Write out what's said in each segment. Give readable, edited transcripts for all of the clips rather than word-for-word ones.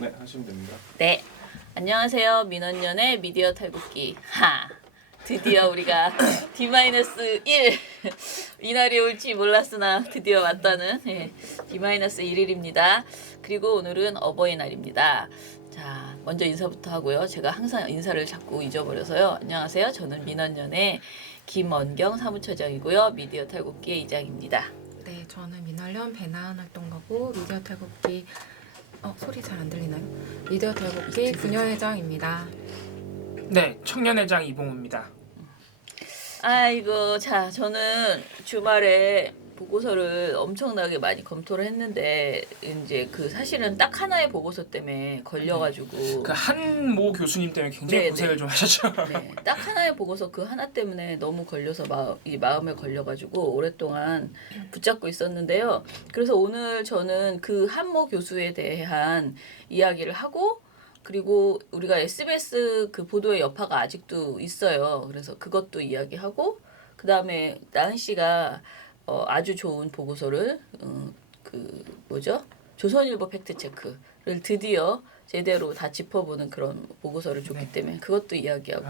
네, 하시면 됩니다. 네, 안녕하세요. 민원연의 미디어 탈곡기. 드디어 우리가 D-1 이날이 올지 몰랐으나 드디어 왔다는 D-1일입니다. 그리고 오늘은 어버이날입니다. 자, 먼저 인사부터 하고요. 제가 항상 인사를 자꾸 잊어버려서요. 안녕하세요. 저는 민원연의 김원경 사무처장이고요. 미디어 탈곡기의 이장입니다. 네, 저는 민원련 배나은 활동가고 미디어 탈곡기 소리 잘 안 들리나요? 미디어 탈곡기 부녀회장입니다. 네, 청년회장 이봉우입니다. 아이고, 자, 저는 주말에 보고서를 엄청나게 많이 검토를 했는데 이제 그 사실은 딱 하나의 보고서 때문에 걸려가지고 그 한모 교수님 때문에 굉장히 네, 고생을 네. 좀 하셨죠. 네, 딱 하나의 보고서 그 하나 때문에 너무 걸려서 마음에 걸려가지고 오랫동안 붙잡고 있었는데요. 그래서 오늘 저는 그 한모 교수에 대한 이야기를 하고 그리고 우리가 SBS 그 보도의 여파가 아직도 있어요. 그래서 그것도 이야기하고 그 다음에 나은 씨가 아주 좋은 보고서를 조선일보 팩트체크를 드디어 제대로 다 짚어보는 그런 보고서를 줬기 네. 때문에 그것도 이야기하고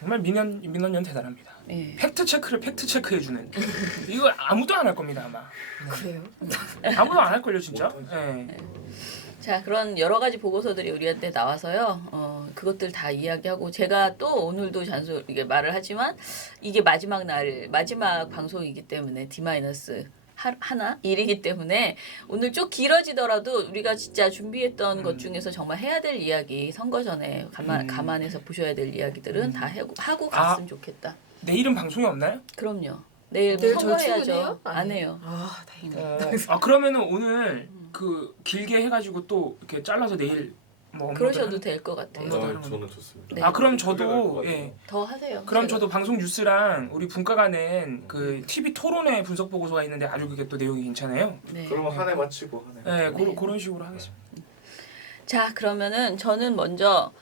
정말 민원연 대단합니다. 예. 팩트 체크를 팩트 체크해주는 이거 아무도 안 할 겁니다 아마. 그래요? 아무도 안 할 걸요 진짜. 네. 자, 그런 여러 가지 보고서들이 우리한테 나와서요. 그것들 다 이야기하고 제가 또 오늘도 이게 말을 하지만 이게 마지막 방송이기 때문에 하나 일이기 때문에 오늘 좀 길어지더라도 우리가 진짜 준비했던 것 중에서 정말 해야 될 이야기 선거 전에 감안해서 보셔야 될 이야기들은 다 하고 갔으면 좋겠다. 내일은 방송이 없나요? 그럼요. 내일 내일 선거해야죠. 절충은해요? 안 해요. 아, 다행이다. 그러면은 오늘 그 길게 해가지고 또 이렇게 잘라서 내일 뭐 업로드 그러셔도 하는- 될 것 같아요. 저는 좋습니다. 네. 그럼 그래야 될것 저도 같아요. 예. 더 하세요. 그럼 제가. 저도 방송 뉴스랑 우리 분과관은 그 TV 토론회 분석 보고서가 있는데 아주 그게 또 내용이 괜찮아요. 네. 그러면 한 해 마치고 한 해. 네, 그런 식으로 하겠습니다. 자, 그러면은 저는 먼저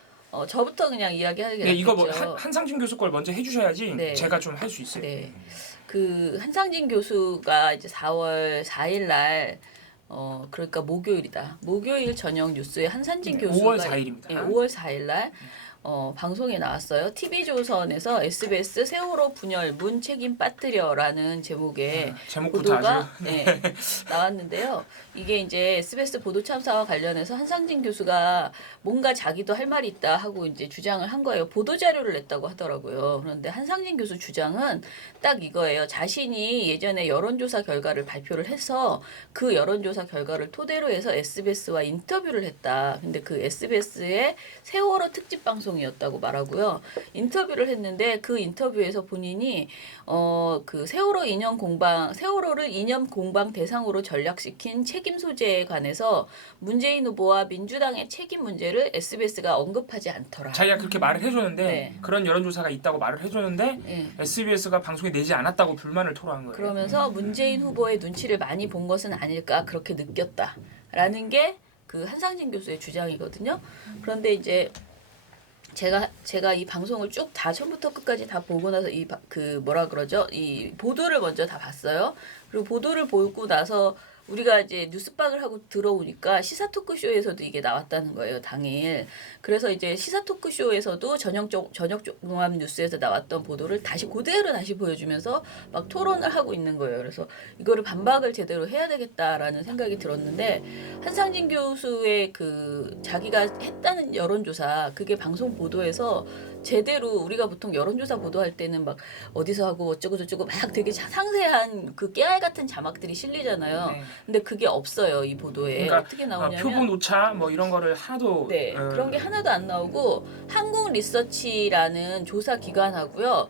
저부터 그냥 이야기하겠죠. 네, 이거 뭐 한상진 교수 걸 먼저 해주셔야지 네. 제가 좀 할 수 있어요. 네. 그 한상진 교수가 이제 4월 4일 날 그러니까 목요일이다. 목요일 저녁 뉴스에 한상진 네, 교수가 5월 4일입니다. 네, 5월 4일 날 방송에 나왔어요. TV조선에서 SBS 세월호 분열 문 책임 빠뜨려라는 제목의 제목부터 보도가 아주 나왔는데요. 이게 이제 SBS 보도 참사와 관련해서 한상진 교수가 뭔가 자기도 할 말이 있다 하고 이제 주장을 한 거예요. 보도 자료를 냈다고 하더라고요. 그런데 한상진 교수 주장은 딱 이거예요. 자신이 예전에 여론조사 결과를 발표를 해서 그 여론조사 결과를 토대로 해서 SBS와 인터뷰를 했다. 근데 그 SBS의 세월호 특집 방송이었다고 말하고요. 인터뷰를 했는데 그 인터뷰에서 본인이 그 세월호를 이념 공방 대상으로 전락시킨 책임 소재에 관해서 문재인 후보와 민주당의 책임 문제를 SBS가 언급하지 않더라. 자기가 그렇게 말을 해줬는데 네. 그런 여론조사가 있다고 말을 해줬는데 네. SBS가 방송에 내지 않았다고 불만을 토로한 거예요. 그러면서 문재인 후보의 눈치를 많이 본 것은 아닐까 그렇게 느꼈다라는 게 그 한상진 교수의 주장이거든요. 그런데 이제 제가 이 방송을 쭉 다 처음부터 끝까지 다 보고 나서 이 보도를 먼저 다 봤어요. 그리고 보도를 보고 나서 우리가 이제 뉴스방을 하고 들어오니까 시사 토크쇼에서도 이게 나왔다는 거예요, 당일. 그래서 이제 시사 토크쇼에서도 저녁 종합 뉴스에서 나왔던 보도를 그대로 다시 보여주면서 막 토론을 하고 있는 거예요. 그래서 이거를 반박을 제대로 해야 되겠다라는 생각이 들었는데 한상진 교수의 그 자기가 했다는 여론조사 그게 방송 보도에서 제대로 우리가 보통 여론조사 보도할 때는 막 어디서 하고 어쩌고 저쩌고 막 되게 상세한 그 깨알 같은 자막들이 실리잖아요. 네. 근데 그게 없어요, 이 보도에. 그러니까 어떻게 나오냐면 표본 오차 뭐 이런 거를 하나도 네, 그런 게 하나도 안 나오고 한국 리서치라는 조사 기관하고요.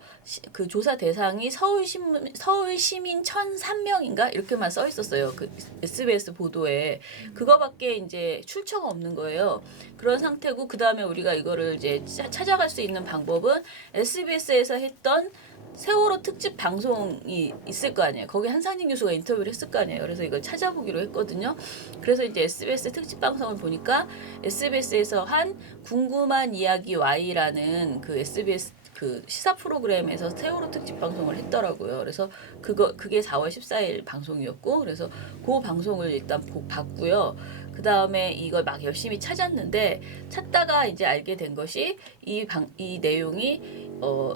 그 조사 대상이 서울 시민 1,003명인가 이렇게만 써 있었어요. 그 SBS 보도에 그거밖에 이제 출처가 없는 거예요. 그런 상태고 그다음에 우리가 이거를 이제 찾아갈 수 있는 방법은 SBS에서 했던 세월호 특집 방송이 있을 거 아니에요. 거기 한상진 교수가 인터뷰를 했을 거 아니에요. 그래서 이걸 찾아보기로 했거든요. 그래서 이제 SBS 특집 방송을 보니까 SBS에서 한 궁금한 이야기 Y라는 그 SBS 그 시사 프로그램에서 세월호 특집 방송을 했더라고요. 그래서 그게 4월 14일 방송이었고 그래서 그 방송을 일단 봤고요. 그 다음에 이걸 막 열심히 찾았는데 찾다가 이제 알게 된 것이 이 내용이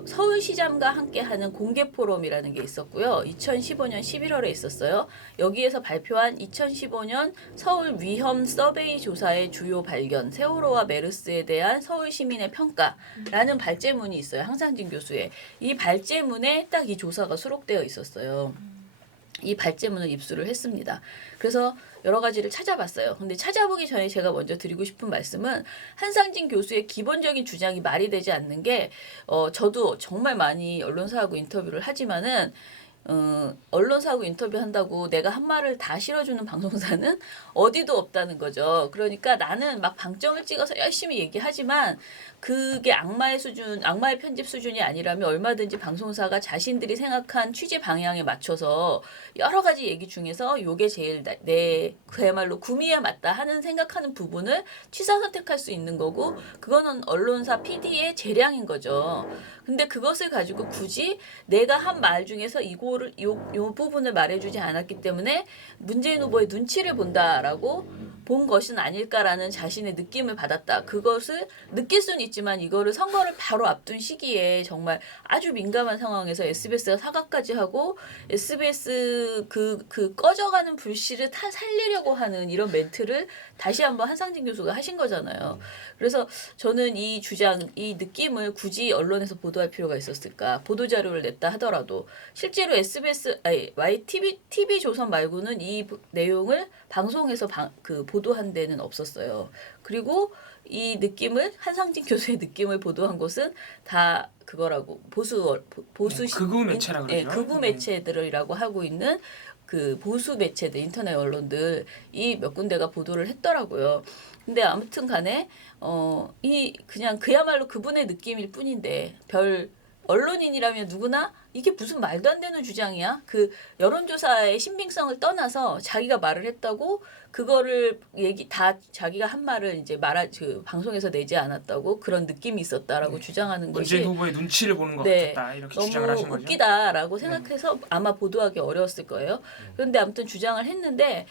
서울시장과 함께하는 공개 포럼이라는 게 있었고요. 2015년 11월에 있었어요. 여기에서 발표한 2015년 서울 위험 서베이 조사의 주요 발견, 세월호와 메르스에 대한 서울 시민의 평가라는 발제문이 있어요. 항상진 교수의. 이 발제문에 딱 이 조사가 수록되어 있었어요. 이 발제문을 입수를 했습니다. 그래서 여러 가지를 찾아봤어요. 근데 찾아보기 전에 제가 먼저 드리고 싶은 말씀은 한상진 교수의 기본적인 주장이 말이 되지 않는 게 저도 정말 많이 언론사하고 인터뷰를 하지만은 언론사하고 인터뷰한다고 내가 한 말을 다 실어주는 방송사는 어디도 없다는 거죠. 그러니까 나는 막 방점을 찍어서 열심히 얘기하지만 그게 악마의 수준, 악마의 편집 수준이 아니라면 얼마든지 방송사가 자신들이 생각한 취재 방향에 맞춰서 여러 가지 얘기 중에서 요게 제일 내 그야말로 구미에 맞다 하는 생각하는 부분을 취사 선택할 수 있는 거고 그거는 언론사 PD의 재량인 거죠. 근데 그것을 가지고 굳이 내가 한 말 중에서 요 부분을 말해주지 않았기 때문에 문재인 후보의 눈치를 본다라고 본 것은 아닐까라는 자신의 느낌을 받았다. 그것을 느낄 수는 있지만 이거를 선거를 바로 앞둔 시기에 정말 아주 민감한 상황에서 SBS가 사과까지 하고 SBS 그 꺼져가는 불씨를 다 살리려고 하는 이런 멘트를 다시 한번 한상진 교수가 하신 거잖아요. 그래서 저는 이 주장, 이 느낌을 굳이 언론에서 보도할 필요가 있었을까? 보도자료를 냈다 하더라도 실제로 SBS, TV조선 말고는 이 내용을 방송에서 보도한 데는 없었어요. 그리고 이 느낌을 한상진 교수의 느낌을 보도한 곳은 다 그거라고 보수 극우 매체라 그러죠. 네, 극우 매체들이라고 하고 있는 그 보수 매체들 인터넷 언론들이 몇 군데가 보도를 했더라고요. 근데 아무튼 간에 이 그냥 그야말로 그분의 느낌일 뿐인데 별 언론인이라면 누구나 이게 무슨 말도 안 되는 주장이야? 그 여론조사의 신빙성을 떠나서 자기가 말을 했다고 그거를 자기가 한 말을 이제 방송에서 내지 않았다고 그런 느낌이 있었다라고 주장하는 것이 문재인 후보의 눈치를 보는 것 같았다 이렇게 주장을 하신 너무 거죠. 웃기다라고 생각해서 아마 보도하기 어려웠을 거예요. 그런데 아무튼 주장을 했는데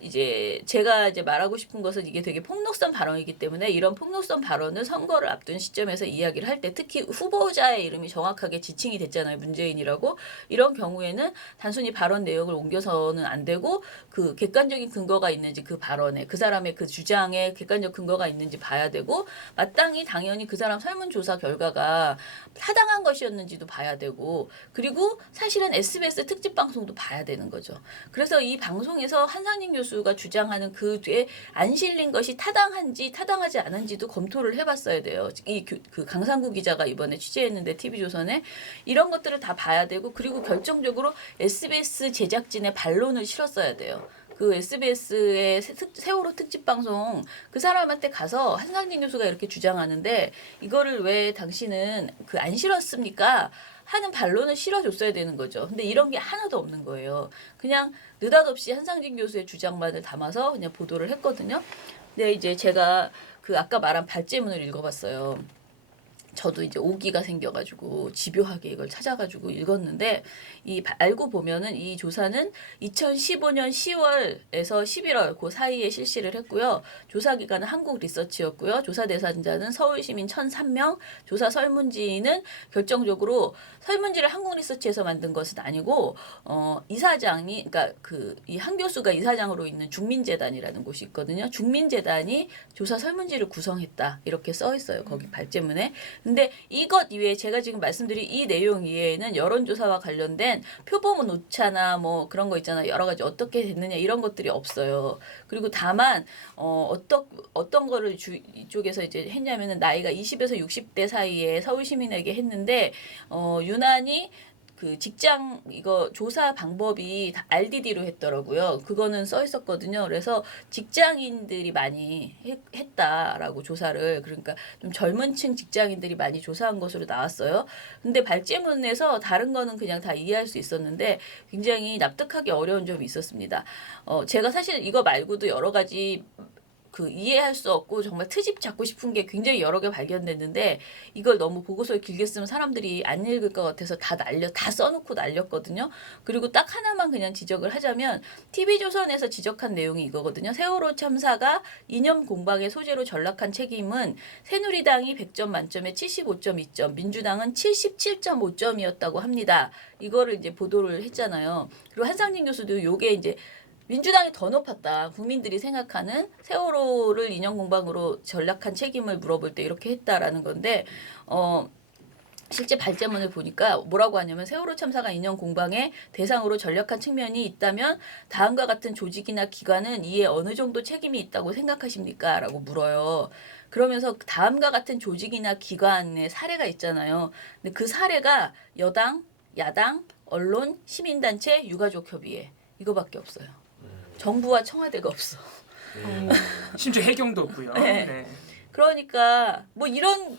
이제 제가 이제 말하고 싶은 것은 이게 되게 폭력성 발언이기 때문에 이런 폭력성 발언을 선거를 앞둔 시점에서 이야기를 할 때 특히 후보자의 이름이 정확하게 지칭이 됐잖아요. 문재인이라고. 이런 경우에는 단순히 발언 내용을 옮겨서는 안 되고 그 객관적인 근거가 있는지 그 발언에 그 사람의 그 주장에 객관적 근거가 있는지 봐야 되고 마땅히 당연히 그 사람 설문조사 결과가 타당한 것이었는지도 봐야 되고 그리고 사실은 SBS 특집 방송도 봐야 되는 거죠. 그래서 이 방송에서 한상진 교수가 주장하는 그 뒤에 안 실린 것이 타당한지 타당하지 않은지도 검토를 해봤어야 돼요. 그 강상구 기자가 이번에 취재했는데 TV조선에 이런 것들을 다 봐야 되고 그리고 결정적으로 SBS 제작진의 반론을 실었어야 돼요. 그 SBS의 세월호 특집 방송 그 사람한테 가서 한상진 교수가 이렇게 주장하는데 이거를 왜 당신은 안 실었습니까? 하는 반론을 실어줬어야 되는 거죠. 근데 이런 게 하나도 없는 거예요. 그냥 느닷없이 한상진 교수의 주장만을 담아서 그냥 보도를 했거든요. 근데 이제 제가 그 아까 말한 발제문을 읽어봤어요. 저도 이제 오기가 생겨가지고 집요하게 이걸 찾아가지고 읽었는데 알고 보면은 이 조사는 2015년 10월에서 11월 그 사이에 실시를 했고요. 조사 기관은 한국 리서치였고요. 조사 대상자는 서울 시민 1,003명. 조사 설문지는 결정적으로 설문지를 한국 리서치에서 만든 것은 아니고 이사장이 그러니까 이 한 교수가 이사장으로 있는 중민재단이라는 곳이 있거든요. 중민재단이 조사 설문지를 구성했다 이렇게 써 있어요. 거기 발제문에. 근데 이것 이외에 제가 지금 말씀드린 이 내용 이외에는 여론조사와 관련된 표본은 오차나 뭐 그런 거 있잖아요. 여러 가지 어떻게 됐느냐 이런 것들이 없어요. 그리고 다만 어떤 거를 이쪽에서 이제 했냐면은 나이가 20에서 60대 사이에 서울 시민에게 했는데 유난히 그 직장 이거 조사 방법이 다 RDD로 했더라고요. 그거는 써 있었거든요. 그래서 직장인들이 많이 했다라고 조사를 그러니까 좀 젊은 층 직장인들이 많이 조사한 것으로 나왔어요. 근데 발제문에서 다른 거는 그냥 다 이해할 수 있었는데 굉장히 납득하기 어려운 점이 있었습니다. 제가 사실 이거 말고도 여러 가지 그 이해할 수 없고 정말 트집 잡고 싶은 게 굉장히 여러 개 발견됐는데 이걸 너무 보고서를 길게 쓰면 사람들이 안 읽을 것 같아서 다 써놓고 날렸거든요. 그리고 딱 하나만 그냥 지적을 하자면 TV조선에서 지적한 내용이 이거거든요. 세월호 참사가 이념 공방의 소재로 전락한 책임은 새누리당이 100점 만점에 75.2점, 민주당은 77.5점이었다고 합니다. 이거를 이제 보도를 했잖아요. 그리고 한상진 교수도 요게 이제 민주당이 더 높았다. 국민들이 생각하는 세월호를 인연 공방으로 전락한 책임을 물어볼 때 이렇게 했다라는 건데 실제 발제문을 보니까 뭐라고 하냐면 세월호 참사가 인연 공방의 대상으로 전락한 측면이 있다면 다음과 같은 조직이나 기관은 이에 어느 정도 책임이 있다고 생각하십니까? 라고 물어요. 그러면서 다음과 같은 조직이나 기관의 사례가 있잖아요. 근데 그 사례가 여당, 야당, 언론, 시민단체, 유가족협의회 이거밖에 없어요. 정부와 청와대가 없어. 심지어 해경도 없고요. 네. 네. 그러니까 뭐 이런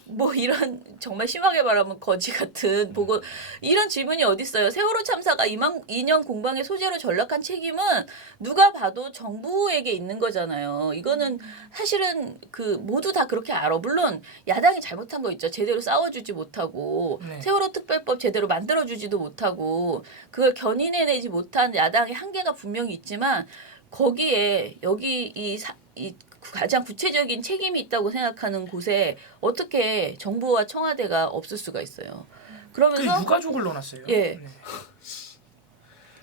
정말 심하게 말하면 거지 같은 보고 이런 질문이 어디 있어요? 세월호 참사가 인연 공방의 소재로 전락한 책임은 누가 봐도 정부에게 있는 거잖아요. 이거는 사실은 그 모두 다 그렇게 알아. 물론 야당이 잘못한 거 있죠. 제대로 싸워주지 못하고 네. 세월호 특별법 제대로 만들어주지도 못하고 그걸 견인해내지 못한 야당의 한계가 분명히 있지만 거기에 여기 이 가장 구체적인 책임이 있다고 생각하는 곳에 어떻게 정부와 청와대가 없을 수가 있어요. 그 그러면서 유가족을 넣어놨어요. 예. 네.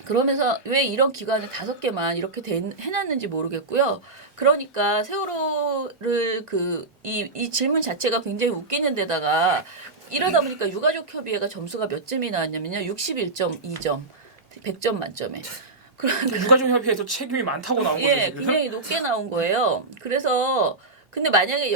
그러면서 왜 이런 기관을 5개만 이렇게 해놨는지 모르겠고요. 그러니까 세월호를 이 질문 자체가 굉장히 웃기는 데다가 이러다 보니까 유가족협의회가 점수가 몇 점이 나왔냐면요. 61.2점, 100점 만점에. 그러니까 유가족협의회에서 책임이 많다고 나온 거죠. 예, 지금. 굉장히 높게 나온 거예요. 그래서 근데 만약에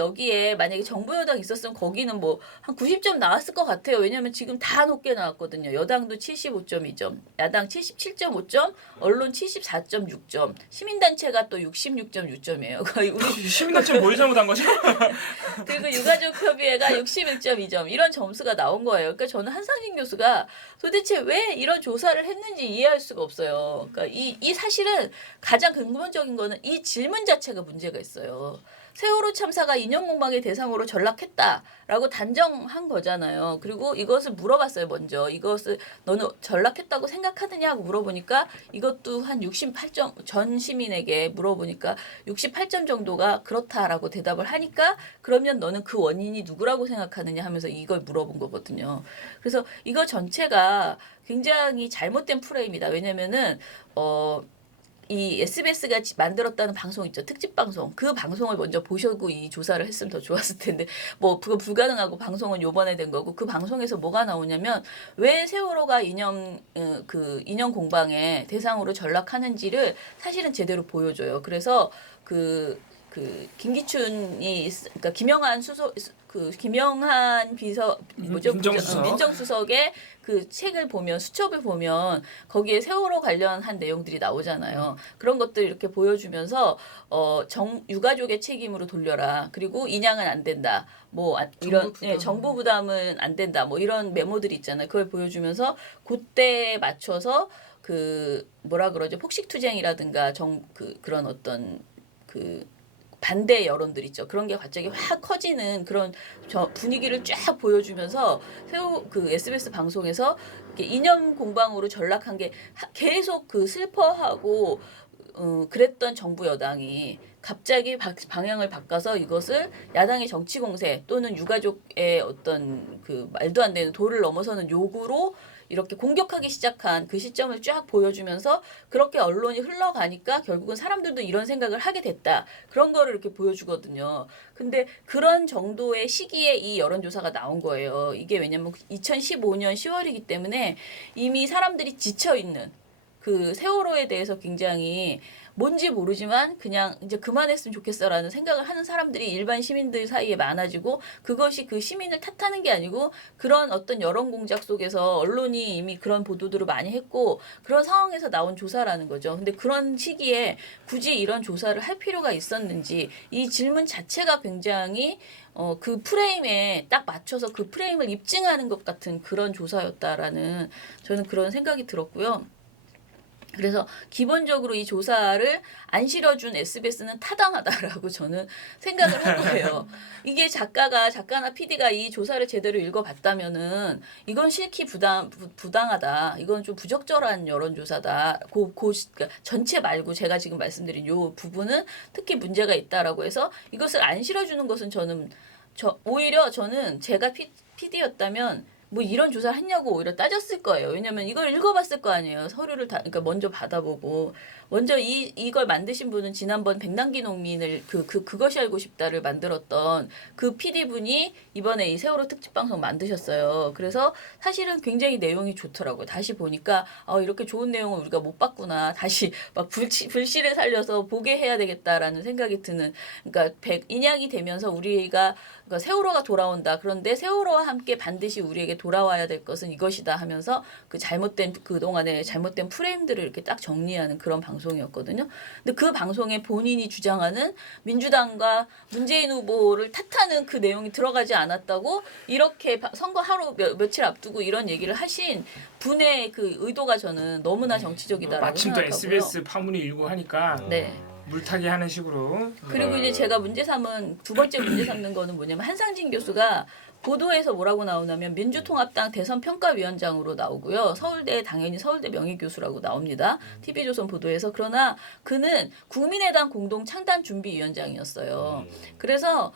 정부 여당 있었으면 거기는 뭐 한 90점 나왔을 것 같아요. 왜냐하면 지금 다 높게 나왔거든요. 여당도 75.2점, 야당 77.5점, 언론 74.6점, 시민단체가 또 66.6점이에요. 거의 우리 시민단체는 뭘 잘못한 거죠? 그리고 유가족협의회가 61.2점 이런 점수가 나온 거예요. 그러니까 저는 한상진 교수가 도대체 왜 이런 조사를 했는지 이해할 수가 없어요. 그러니까 이 사실은 가장 근본적인 거는 이 질문 자체가 문제가 있어요. 세월호 참사가 인연 공방의 대상으로 전락했다라고 단정한 거잖아요. 그리고 이것을 물어봤어요. 먼저 이것을 너는 전락했다고 생각하느냐고 물어보니까 이것도 한 68점 전 시민에게 물어보니까 68점 정도가 그렇다라고 대답을 하니까 그러면 너는 그 원인이 누구라고 생각하느냐 하면서 이걸 물어본 거거든요. 그래서 이거 전체가 굉장히 잘못된 프레임이다. 왜냐면은 이 SBS가 만들었다는 방송 있죠. 특집 방송. 그 방송을 먼저 보시고 이 조사를 했으면 더 좋았을 텐데 뭐 그거 불가능하고 방송은 요번에 된 거고 그 방송에서 뭐가 나오냐면 왜 세월호가 인연 공방의 대상으로 전락하는지를 사실은 제대로 보여줘요. 그래서 김기춘이 그러니까 김영한 민정수석의 그 책을 보면 수첩을 보면 거기에 세월호 관련한 내용들이 나오잖아요. 그런 것들 이렇게 보여주면서 유가족의 책임으로 돌려라. 그리고 인양은 안 된다. 뭐 이런 정부 부담은 안 된다. 뭐 이런 메모들이 있잖아요. 그걸 보여주면서 그때에 맞춰서 뭐라 그러죠? 폭식투쟁이라든가 그런 어떤 반대 여론들 있죠. 그런 게 갑자기 확 커지는 그런 분위기를 쫙 보여주면서 SBS 방송에서 이념 공방으로 전락한 게 계속 슬퍼하고 그랬던 정부 여당이 갑자기 방향을 바꿔서 이것을 야당의 정치 공세 또는 유가족의 어떤 말도 안 되는 도를 넘어서는 요구로 이렇게 공격하기 시작한 그 시점을 쫙 보여주면서 그렇게 언론이 흘러가니까 결국은 사람들도 이런 생각을 하게 됐다. 그런 거를 이렇게 보여주거든요. 근데 그런 정도의 시기에 이 여론조사가 나온 거예요. 이게 왜냐면 2015년 10월이기 때문에 이미 사람들이 지쳐있는 세월호에 대해서 굉장히 뭔지 모르지만 그냥 이제 그만했으면 좋겠어라는 생각을 하는 사람들이 일반 시민들 사이에 많아지고 그것이 그 시민을 탓하는 게 아니고 그런 어떤 여론 공작 속에서 언론이 이미 그런 보도들을 많이 했고 그런 상황에서 나온 조사라는 거죠. 근데 그런 시기에 굳이 이런 조사를 할 필요가 있었는지 이 질문 자체가 굉장히 그 프레임에 딱 맞춰서 그 프레임을 입증하는 것 같은 그런 조사였다라는 저는 그런 생각이 들었고요. 그래서 기본적으로 이 조사를 안 실어준 SBS는 타당하다라고 저는 생각을 한 거예요. 이게 작가나 PD가 이 조사를 제대로 읽어봤다면은 이건 실히 부당하다. 이건 좀 부적절한 여론조사다. 그러니까 전체 말고 제가 지금 말씀드린 요 부분은 특히 문제가 있다라고 해서 이것을 안 실어주는 것은 오히려 저는 제가 PD였다면 뭐 이런 조사를 했냐고 오히려 따졌을 거예요. 왜냐면 이걸 읽어봤을 거 아니에요. 서류를 그러니까 먼저 받아보고 먼저 이걸 만드신 분은 지난번 백남기 농민을 그것이 알고 싶다를 만들었던 그 PD분이 이번에 이 세월호 특집 방송 만드셨어요. 그래서 사실은 굉장히 내용이 좋더라고요. 다시 보니까 이렇게 좋은 내용을 우리가 못 봤구나. 다시 막 불씨를 살려서 보게 해야 되겠다라는 생각이 드는. 그러니까 인양이 되면서 우리가 그러니까 세월호가 돌아온다. 그런데 세월호와 함께 반드시 우리에게 돌아와야 될 것은 이것이다 하면서 그동안의 잘못된 프레임들을 이렇게 딱 정리하는 그런 방송이었거든요. 근데 그 방송에 본인이 주장하는 민주당과 문재인 후보를 탓하는 그 내용이 들어가지 않았다고 이렇게 선거 하루 며칠 앞두고 이런 얘기를 하신 분의 그 의도가 저는 너무나 정치적이다라고 마침 또 생각하고요. SBS 파문이 일고 하니까 네. 물타기 하는 식으로. 그리고 이제 제가 두 번째 문제 삼는 거는 뭐냐면 한상진 교수가 보도에서 뭐라고 나오냐면 민주통합당 대선평가위원장으로 나오고요. 서울대 당연히 서울대 명예교수라고 나옵니다. TV조선 보도에서. 그러나 그는 국민의당 공동창단준비위원장이었어요. 그래서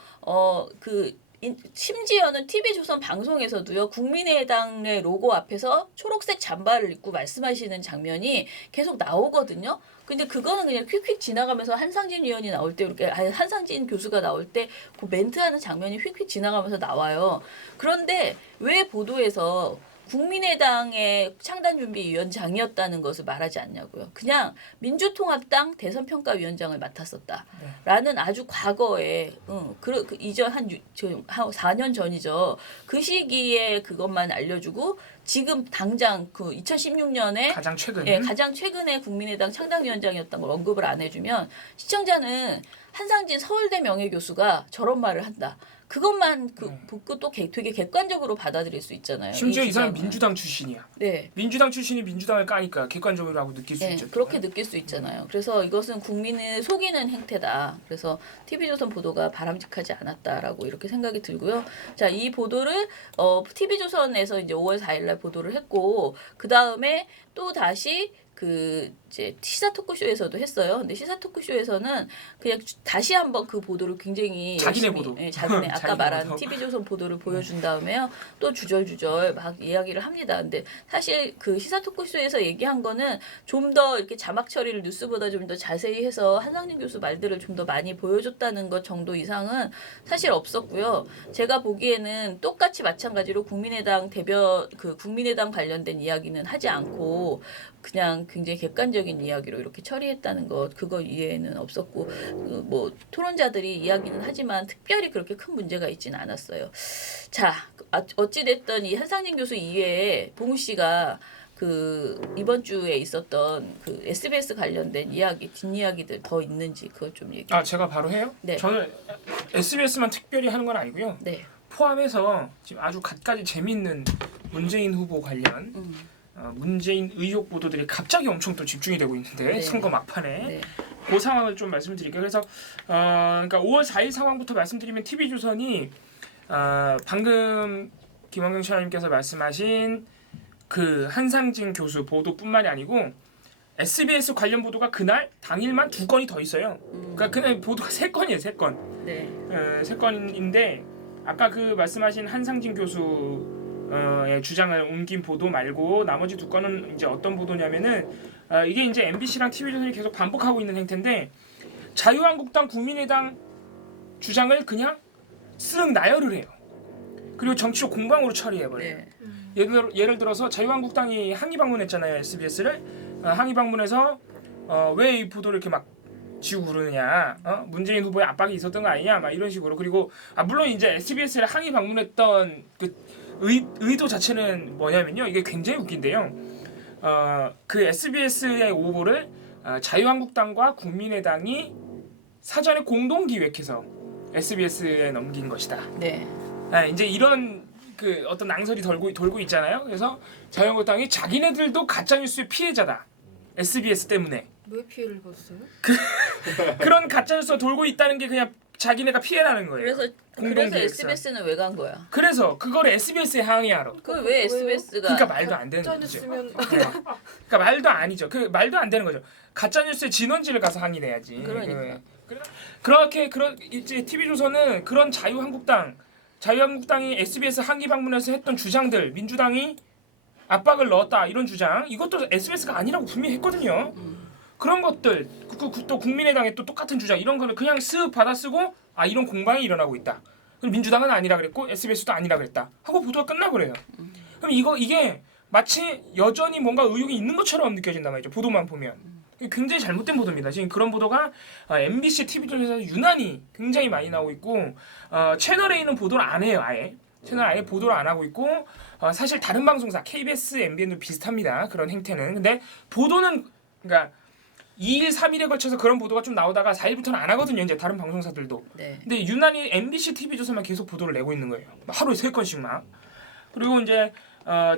심지어는 TV조선 방송에서도요. 국민의당의 로고 앞에서 초록색 잠바를 입고 말씀하시는 장면이 계속 나오거든요. 근데 그거는 그냥 휙휙 지나가면서 한상진 의원이 나올 때 이렇게 한상진 교수가 나올 때 그 멘트하는 장면이 휙휙 지나가면서 나와요. 그런데 왜 보도에서 국민의당의 창단준비위원장이었다는 것을 말하지 않냐고요. 그냥 민주통합당 대선평가위원장을 맡았었다라는 아주 과거에 이전 한 4년 전이죠. 그 시기에 그것만 알려주고 지금 당장 2016년에 가장 최근에 국민의당 창당위원장이었던 걸 언급을 안 해주면 시청자는 한상진 서울대 명예교수가 저런 말을 한다. 그것만 또 되게 객관적으로 받아들일 수 있잖아요. 심지어 이 사람 민주당 출신이야. 네. 민주당 출신이 민주당을 까니까 객관적으로 하고 느낄 수 있죠. 그렇게 느낄 수 있잖아요. 그래서 이것은 국민을 속이는 행태다. 그래서 TV조선 보도가 바람직하지 않았다라고 이렇게 생각이 들고요. 자, 이 보도를 TV조선에서 이제 5월 4일날 보도를 했고 그 다음에 또 다시 이제 시사 토크쇼에서도 했어요. 근데 시사 토크쇼에서는 그냥 다시 한번 그 보도를 굉장히 자기네 열심히, 보도. 자기네 아까 자기네 말한 보도. TV조선 보도를 보여준 다음에요. 또 주절주절 막 이야기를 합니다. 근데 사실 그 시사 토크쇼에서 얘기한 거는 좀 더 이렇게 자막 처리를 뉴스보다 좀 더 자세히 해서 한상진 교수 말들을 좀 더 많이 보여줬다는 것 정도 이상은 사실 없었고요. 제가 보기에는 똑같이 마찬가지로 국민의당 국민의당 관련된 이야기는 하지 않고 그냥 굉장히 객관적인 이야기로 이렇게 처리했다는 것 그거 이해는 없었고 뭐 토론자들이 이야기는 하지만 특별히 그렇게 큰 문제가 있지는 않았어요. 자, 어찌 됐든 이 한상진 교수 이외에 봉우 씨가 이번 주에 있었던 SBS 관련된 뒷이야기들 더 있는지 그걸 좀 얘기해. 제가 바로 해요? 네. 저는 SBS만 특별히 하는 건 아니고요. 네. 포함해서 지금 아주 갖가지 재미있는 문재인 후보 관련 문재인 의혹 보도들이 갑자기 엄청 또 집중이 되고 있는데 네. 선거 막판에 네. 그 상황을 좀 말씀드릴게요. 그래서 그러니까 5월 4일 상황부터 말씀드리면 TV조선이 방금 김원경 차장님께서 말씀하신 그 한상진 교수 보도뿐만이 아니고 SBS 관련 보도가 그날 당일만 2건이 더 있어요. 그러니까 그날 보도가 3건이에요, 3건. 네. 3건인데 아까 그 말씀하신 한상진 교수의 주장을 옮긴 보도 말고 나머지 2건은 이제 어떤 보도냐면은 이게 이제 MBC랑 TV조선이 계속 반복하고 있는 행태인데 자유한국당, 국민의당 주장을 그냥 쓱 나열을 해요. 그리고 정치적 공방으로 처리해버려요. 네. 예를 들어서 자유한국당이 항의 방문했잖아요, SBS를. 항의 방문해서 왜 이 보도를 이렇게 막 지우고 그러느냐, 문재인 후보의 압박이 있었던 거 아니냐, 막 이런 식으로. 그리고 물론 이제 SBS를 항의 방문했던 그 의도 자체는 뭐냐면요, 이게 굉장히 웃긴데요. 그 SBS의 오보를 자유한국당과 국민의당이 사전에 공동 기획해서 SBS에 넘긴 것이다. 네. 이제 이런 그 어떤 낭설이 돌고 있잖아요. 그래서 자유한국당이 자기네들도 가짜뉴스의 피해자다. SBS 때문에 왜 피해를 봤어요? 그런 가짜뉴스가 돌고 있다는 게 그냥 자기네가 피해라는 거예요. 그래서 공동기획사. SBS는 왜 간 거야? 그래서 그거를 SBS에 항의하러. 그걸 왜 SBS가 그러니까 말도 안 되는 짜뉴 거죠. 쓰면 네. 그러니까 말도 아니죠. 그 말도 안 되는 거죠. 가짜 뉴스의 진원지를 가서 항의를 해야지. 그러니까. 그렇게 이제 TV조선은 그런 자유한국당이 SBS 항의 방문에서 했던 주장들, 민주당이 압박을 넣었다 이런 주장, 이것도 SBS가 아니라고 분명히 했거든요. 그런 것들, 또 국민의당의 또 똑같은 주장 이런 거를 그냥 쓱 받아쓰고 아 이런 공방이 일어나고 있다. 그럼 민주당은 아니라 그랬고 SBS도 아니라 그랬다 하고 보도가 끝나버려요. 그럼 이게 마치 여전히 뭔가 의혹이 있는 것처럼 느껴진단 말이죠. 보도만 보면. 굉장히 잘못된 보도입니다. 지금 그런 보도가 MBC, TV조선에서 유난히 굉장히 많이 나오고 있고 채널 A는 보도를 안 해요. 아예. 채널 아예 보도를 안 하고 있고 사실 다른 방송사 KBS, MBN도 비슷합니다. 그런 행태는. 근데 보도는 그러니까 2일, 3일에 걸쳐서 그런 보도가 좀 나오다가 4일부터는 안 하거든요. 이제 다른 방송사들도. 네. 근데 유난히 MBC, TV조선만 계속 보도를 내고 있는 거예요. 하루에 3건씩 막. 그리고 이제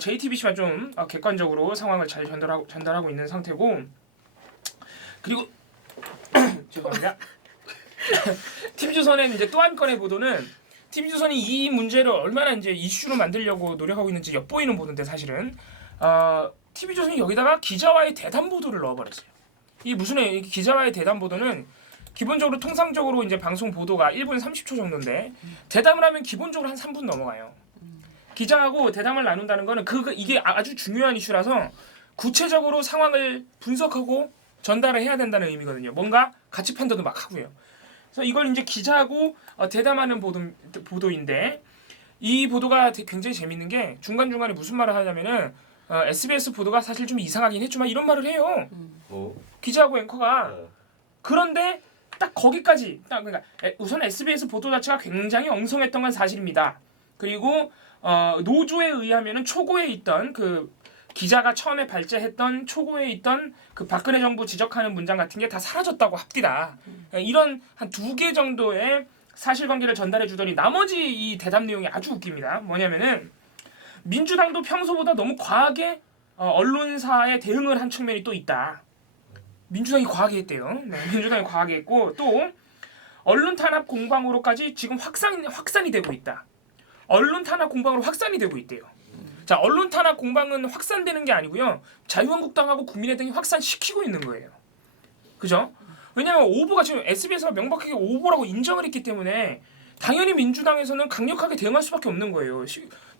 JTBC만 좀 객관적으로 상황을 잘 전달하고 있는 상태고. 그리고 죄송합니다. TV조선의 이제 또 한 건의 보도는 TV조선이 이 문제를 얼마나 이제 이슈로 만들려고 노력하고 있는지 엿보이는 보도인데 사실은 TV조선이 여기다가 기자와의 대담 보도를 넣어버렸어요. 이게 무슨 이 기자와의 대담 보도는 기본적으로 통상적으로 이제 방송 보도가 1분 30초 정도인데 대담을 하면 기본적으로 한 3분 넘어가요. 기자하고 대담을 나눈다는 거는 이게 아주 중요한 이슈라서 구체적으로 상황을 분석하고 전달을 해야 된다는 의미거든요. 뭔가 가치 판단도 막 하고요. 그래서 이걸 이제 기자하고 대담하는 보도인데 이 보도가 굉장히 재밌는 게 중간중간에 무슨 말을 하냐면은 SBS 보도가 사실 좀 이상하긴 했지만 이런 말을 해요. 기자하고 앵커가. 그런데 딱 거기까지 그러니까 우선 SBS 보도 자체가 굉장히 엉성했던 건 사실입니다. 그리고 노조에 의하면은 초고에 있던 그 기자가 처음에 발제했던 초고에 있던 그 박근혜 정부 지적하는 문장 같은 게 다 사라졌다고 합디다. 이런 한 2개 정도의 사실관계를 전달해 주더니 나머지 이 대답 내용이 아주 웃깁니다. 뭐냐면은 민주당도 평소보다 너무 과하게 언론사에 대응을 한 측면이 또 있다. 민주당이 과하게 했대요. 네, 민주당이 과하게 했고 또 언론 탄압 공방으로까지 지금 확산이 되고 있다. 언론 탄압 공방으로 확산이 되고 있대요. 자, 언론 탄압 공방은 확산되는 게 아니고요. 자유한국당하고 국민의당이 확산시키고 있는 거예요. 그죠? 왜냐하면 오보가 지금 SBS가 명백하게 오보라고 인정을 했기 때문에 당연히 민주당에서는 강력하게 대응할 수밖에 없는 거예요.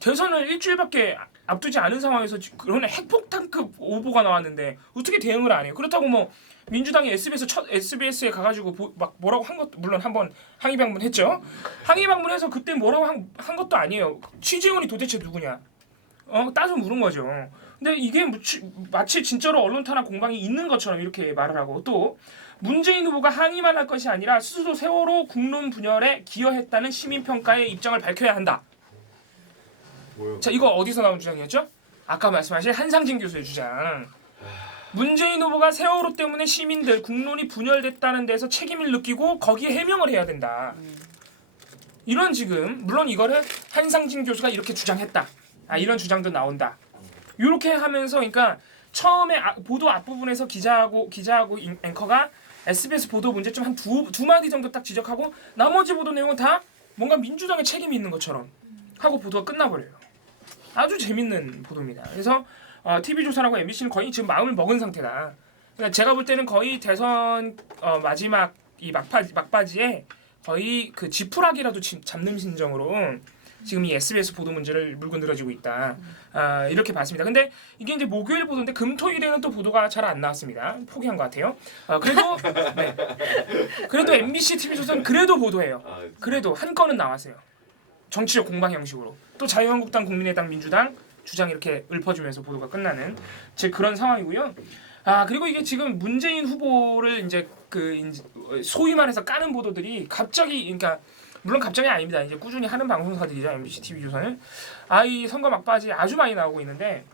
대선을 일주일밖에 앞두지 않은 상황에서 그런 핵폭탄급 오보가 나왔는데 어떻게 대응을 안 해요? 그렇다고 뭐 민주당이 SBS에 가가지고 막 뭐라고 한 것도 물론 한번 항의 방문했죠. 항의 방문해서 그때 뭐라고 한 것도 아니에요. 취재원이 도대체 누구냐? 따져 물은 거죠. 근데 이게 마치 진짜로 언론 탄압 공방이 있는 것처럼 이렇게 말을 하고 또 문재인 후보가 항의만 할 것이 아니라 스스로 세월호 국론 분열에 기여했다는 시민평가의 입장을 밝혀야 한다. 뭐요? 자, 이거 어디서 나온 주장이었죠? 아까 말씀하신 한상진 교수의 주장. 문재인 후보가 세월호 때문에 시민들 국론이 분열됐다는 데서 책임을 느끼고 거기에 해명을 해야 된다. 이런 지금 물론 이거를 한상진 교수가 이렇게 주장했다. 이런 주장도 나온다. 이렇게 하면서 그러니까 처음에 보도 앞부분에서 기자하고 앵커가 SBS 보도 문제점 한 두 마디 정도 딱 지적하고 나머지 보도 내용은 다 뭔가 민주당의 책임이 있는 것처럼 하고 보도가 끝나버려요. 아주 재밌는 보도입니다. 그래서 TV조선하고 MBC는 거의 지금 마음을 먹은 상태다. 그러니까 제가 볼 때는 거의 대선 마지막 이 막바지에 거의 그 지푸라기라도 잡는 심정으로 지금 이 SBS 보도 문제를 물고 늘어지고 있다. 이렇게 봤습니다. 근데 이게 이제 목요일 보도인데 금토일에는 또 보도가 잘 안 나왔습니다. 포기한 것 같아요. 그래도 네. 그래도 MBC, TV조선 그래도 보도해요. 그래도 한 건은 나왔어요. 정치적 공방 형식으로. 또 자유한국당, 국민의당, 민주당 주장 이렇게 읊어주면서 보도가 끝나는 즉 그런 상황이고요. 그리고 이게 지금 문재인 후보를 이제 소위 말해서 까는 보도들이 갑자기 그러니까 물론 갑자기 아닙니다. 이제 꾸준히 하는 방송사들이죠. MBC, TV조선은 이 선거 막바지 아주 많이 나오고 있는데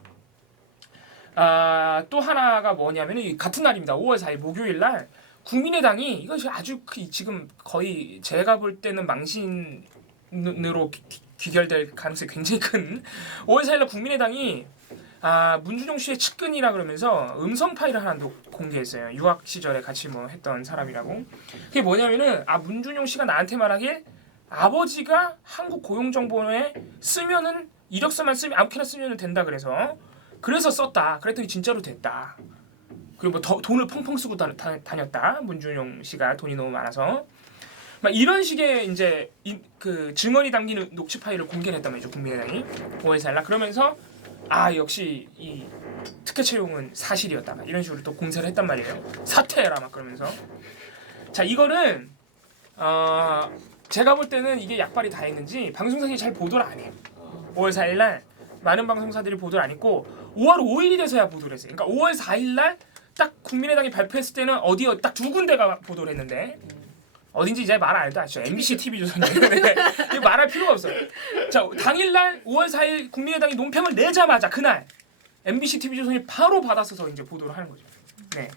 또 하나가 뭐냐면은 같은 날입니다. 5월 4일 목요일 날 국민의당이 이것이 아주 지금 거의 제가 볼 때는 망신으로 귀결될 가능성이 굉장히 큰 5월 4일 날 국민의당이 문준용 씨의 측근이라 그러면서 음성 파일을 하나 공개했어요. 유학 시절에 같이 뭐 했던 사람이라고. 그게 뭐냐면은 문준용 씨가 나한테 말하길 아버지가 한국 고용정보원에 쓰면은 이력서만 쓰면 아무렇게나 쓰면 된다 그래서 썼다. 그랬더니 진짜로 됐다. 그리고 뭐 돈을 펑펑 쓰고 다녔다. 문준용 씨가 돈이 너무 많아서. 막 이런 식의 이제 그 증언이 담긴 녹취 파일을 공개했단 말이죠. 국민의당이 5월 4일날. 그러면서 역시 이 특혜 채용은 사실이었다. 막 이런 식으로 또 공세를 했단 말이에요. 사퇴해라 막 그러면서. 자, 이거는 제가 볼 때는 이게 약발이 다 했는지 방송사들이 잘 보도를 안 해요. 5월 4일날 많은 방송사들이 보도를 안 했고 5월 5일이 돼서야 보도를 했어요. 그러니까 5월 4일날 딱 국민의당이 발표했을 때는 어디요? 딱 두 군데가 보도를 했는데 어딘지 이제 말 안 해도 아시죠? MBC, TV조선인데 이거 말할 필요가 없어요. 자, 당일날 5월 4일 국민의당이 논평을 내자마자 그날 MBC, TV조선이 바로 받아서서 이제 보도를 하는 거죠. 네.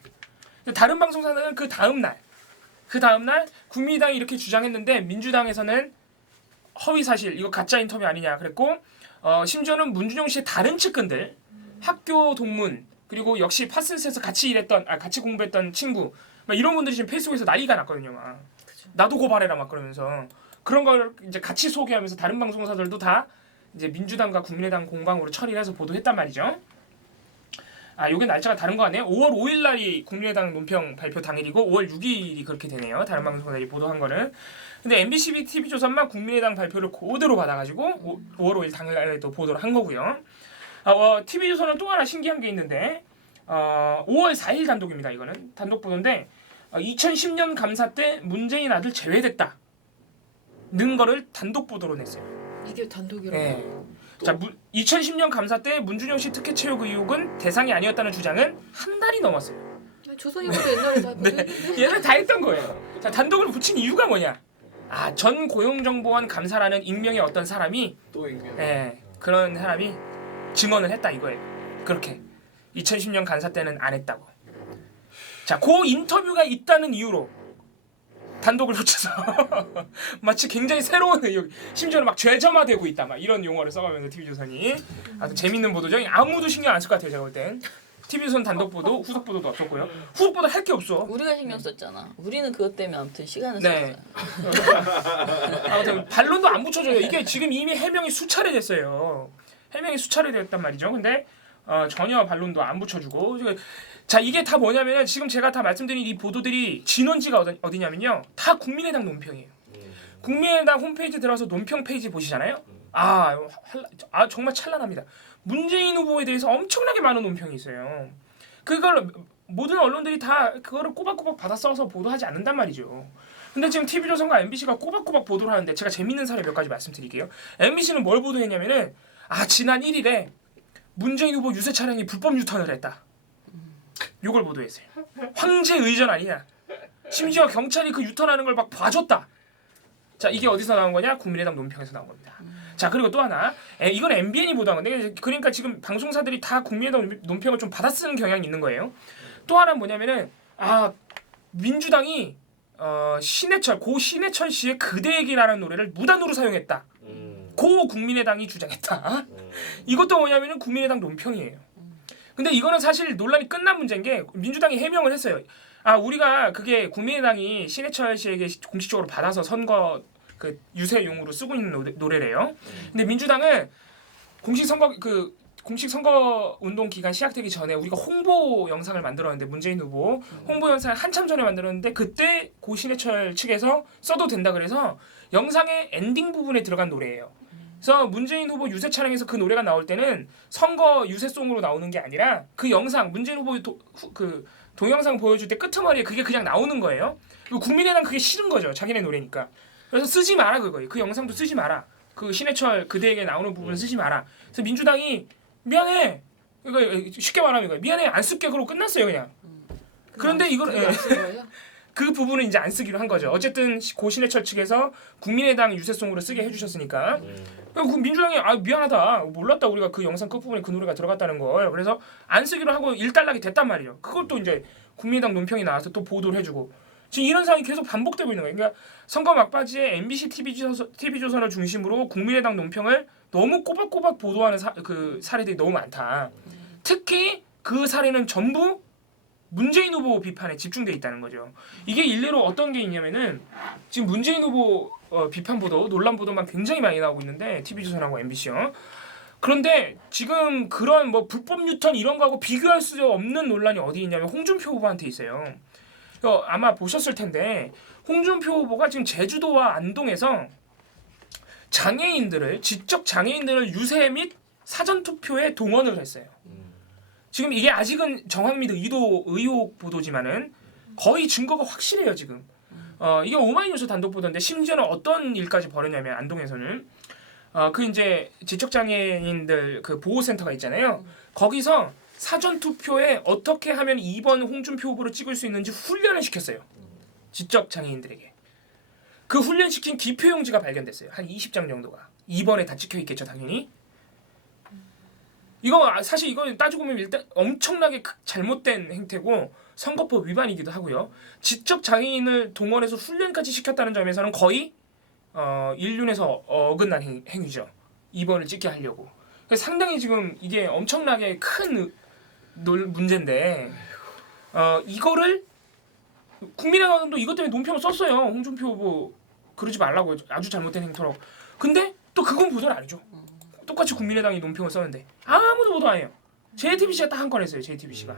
다른 방송사는 그 다음날 국민의당이 이렇게 주장했는데 민주당에서는 허위 사실 이거 가짜 인터뷰 아니냐 그랬고 심지어는 문준용 씨의 다른 측근들 학교 동문 그리고 역시 파슨스에서 같이 공부했던 친구 막 이런 분들이 지금 페이스북에서 난리가 났거든요. 막. 나도 고발해라 막 그러면서 그런 걸 이제 같이 소개하면서 다른 방송사들도 다 이제 민주당과 국민의당 공방으로 처리를 해서 보도했단 말이죠. 요게 날짜가 다른 거 같네요. 5월 5일 날이 국민의당 논평 발표 당일이고 5월 6일이 그렇게 되네요. 다른 방송사들이 보도한 거는. 근데 MBC, TV조선만 국민의당 발표를 그대로 받아가지고 5월 5일 당일날에 또 보도를 한 거고요. TV조선은 또 하나 신기한 게 있는데 5월 4일 단독입니다. 이거는 단독 보도인데 2010년 감사 때 문재인 아들 제외됐다. 는 거를 단독 보도로 냈어요. 이게 단독이라고? 네. 자, 2010년 감사 때 문준용 씨 특혜 채용 의혹은 대상이 아니었다는 주장은 한 달이 넘었어요. 조선일보도 옛날에 다 네, 얘는 다 했던 거예요. 자, 단독을 붙인 이유가 뭐냐? 전 고용정보원 감사라는 익명의 어떤 사람이 또 익명. 그런 사람이 증언을 했다 이거예요. 그렇게 2010년 감사 때는 안 했다고. 자, 그 인터뷰가 있다는 이유로 단독을 붙여서 마치 굉장히 새로운 의혹, 심지어는 막 죄점화되고 있다, 막 이런 용어를 써가면서 TV조선이 아주 재밌는 보도죠. 아무도 신경 안 쓸 것 같아요, 제가 볼 땐. TV조선 단독 보도, 후속 보도도 없었고요. 후속 보도 할 게 없어. 우리가 신경 썼잖아. 우리는 그것 때문에 아무튼 시간을 네. 썼어요. 아무튼 반론도 안 붙여줘요. 이게 지금 이미 해명이 수차례 됐어요. 해명이 수차례 됐단 말이죠. 근데 전혀 반론도 안 붙여주고. 자, 이게 다 뭐냐면은 지금 제가 다 말씀드린 이 보도들이 진원지가 어디냐면요. 다 국민의당 논평이에요. 국민의당 홈페이지 들어가서 논평 페이지 보시잖아요. 정말 찬란합니다. 문재인 후보에 대해서 엄청나게 많은 논평이 있어요. 그걸 모든 언론들이 다 그거를 꼬박꼬박 받아 써서 보도하지 않는단 말이죠. 근데 지금 TV조선과 MBC가 꼬박꼬박 보도를 하는데 제가 재밌는 사례 몇 가지 말씀드릴게요. MBC는 뭘 보도했냐면은 지난 1일에 문재인 후보 유세 차량이 불법 유턴을 했다. 요걸 보도했어요. 황제 의전 아니냐. 심지어 경찰이 그 유턴하는 걸 막 봐줬다. 자, 이게 어디서 나온 거냐? 국민의당 논평에서 나온 겁니다. 자, 그리고 또 하나. 이건 MBN이 보도한 건데 그러니까 지금 방송사들이 다 국민의당 논평을 좀 받아쓰는 경향이 있는 거예요. 또 하나는 뭐냐면은 민주당이 고 신해철 씨의 그대에게라는 노래를 무단으로 사용했다. 고 국민의당이 주장했다. 이것도 뭐냐면은 국민의당 논평이에요. 근데 이거는 사실 논란이 끝난 문제인 게 민주당이 해명을 했어요. 우리가 그게 국민의당이 신해철 씨에게 공식적으로 받아서 선거 그 유세용으로 쓰고 있는 노래래요. 근데 민주당은 공식 선거 운동 기간 시작되기 전에 우리가 홍보 영상을 만들었는데 문재인 후보 홍보 영상을 한참 전에 만들었는데 그때 고 신해철 측에서 써도 된다 그래서 영상의 엔딩 부분에 들어간 노래예요. 그래서 문재인 후보 유세 차량에서 그 노래가 나올 때는 선거 유세송으로 나오는 게 아니라 그 영상 문재인 후보의 그 동영상 보여줄 때 끄트머리에 그게 그냥 나오는 거예요. 그리고 국민의당 그게 싫은 거죠. 자기네 노래니까. 그래서 쓰지 마라 그거예요. 그 영상도 쓰지 마라. 그 신해철 그대에게 나오는 부분은 쓰지 마라. 그래서 민주당이 미안해. 이거 쉽게 말하면 이거 미안해 안 쓸게 그러고 끝났어요 그냥. 그런데 이걸 그 부분은 이제 안 쓰기로 한 거죠. 어쨌든 고 신해철 측에서 국민의당 유세송으로 쓰게 해주셨으니까. 민주당이 미안하다 몰랐다 우리가 그 영상 끝부분에 그 노래가 들어갔다는 걸. 그래서 안 쓰기로 하고 일단락이 됐단 말이에요. 그것도 이제 국민의당 논평이 나와서 또 보도를 해주고 지금 이런 상황이 계속 반복되고 있는 거예요. 그러니까 선거 막바지에 MBC TV조선을 중심으로 국민의당 논평을 너무 꼬박꼬박 보도하는 그 사례들이 너무 많다. 특히 그 사례는 전부 문재인 후보 비판에 집중돼 있다는 거죠. 이게 일례로 어떤 게 있냐면은 지금 문재인 후보 비판 보도, 논란 보도만 굉장히 많이 나오고 있는데 TV조선하고 MBC요. 그런데 지금 그런 뭐 불법 유턴 이런 거하고 비교할 수 없는 논란이 어디 있냐면 홍준표 후보한테 있어요. 아마 보셨을 텐데 홍준표 후보가 지금 제주도와 안동에서 지적 장애인들을 유세 및 사전 투표에 동원을 했어요. 지금 이게 아직은 정황 및 의혹 보도지만은 거의 증거가 확실해요 지금. 이게 오마이뉴스 단독 보도인데 심지어는 어떤 일까지 벌였냐면 안동에서는 그 이제 지적 장애인들 그 보호센터가 있잖아요. 거기서 사전 투표에 어떻게 하면 2번 홍준표 후보를 찍을 수 있는지 훈련을 시켰어요. 지적 장애인들에게. 그 훈련시킨 기표용지가 발견됐어요. 한 20장 정도가. 2번에 다 찍혀 있겠죠 당연히. 이거 사실 이거 따지고 보면 일단 엄청나게 잘못된 행태고 선거법 위반이기도 하고요. 지적 장애인을 동원해서 훈련까지 시켰다는 점에서는 거의 인륜에서 어긋난 행위죠. 2번을 찍게 하려고. 그래서 상당히 지금 이게 엄청나게 큰 문제인데 이거를 국민의당도 이것 때문에 논평을 썼어요. 홍준표 후보 그러지 말라고 아주 잘못된 행태라고. 근데 또 그건 보도를 안 해줘. 똑같이 국민의당이 논평을 썼는데 아무도 보도 안 해요. JTBC가 딱 한 건 했어요. JTBC가.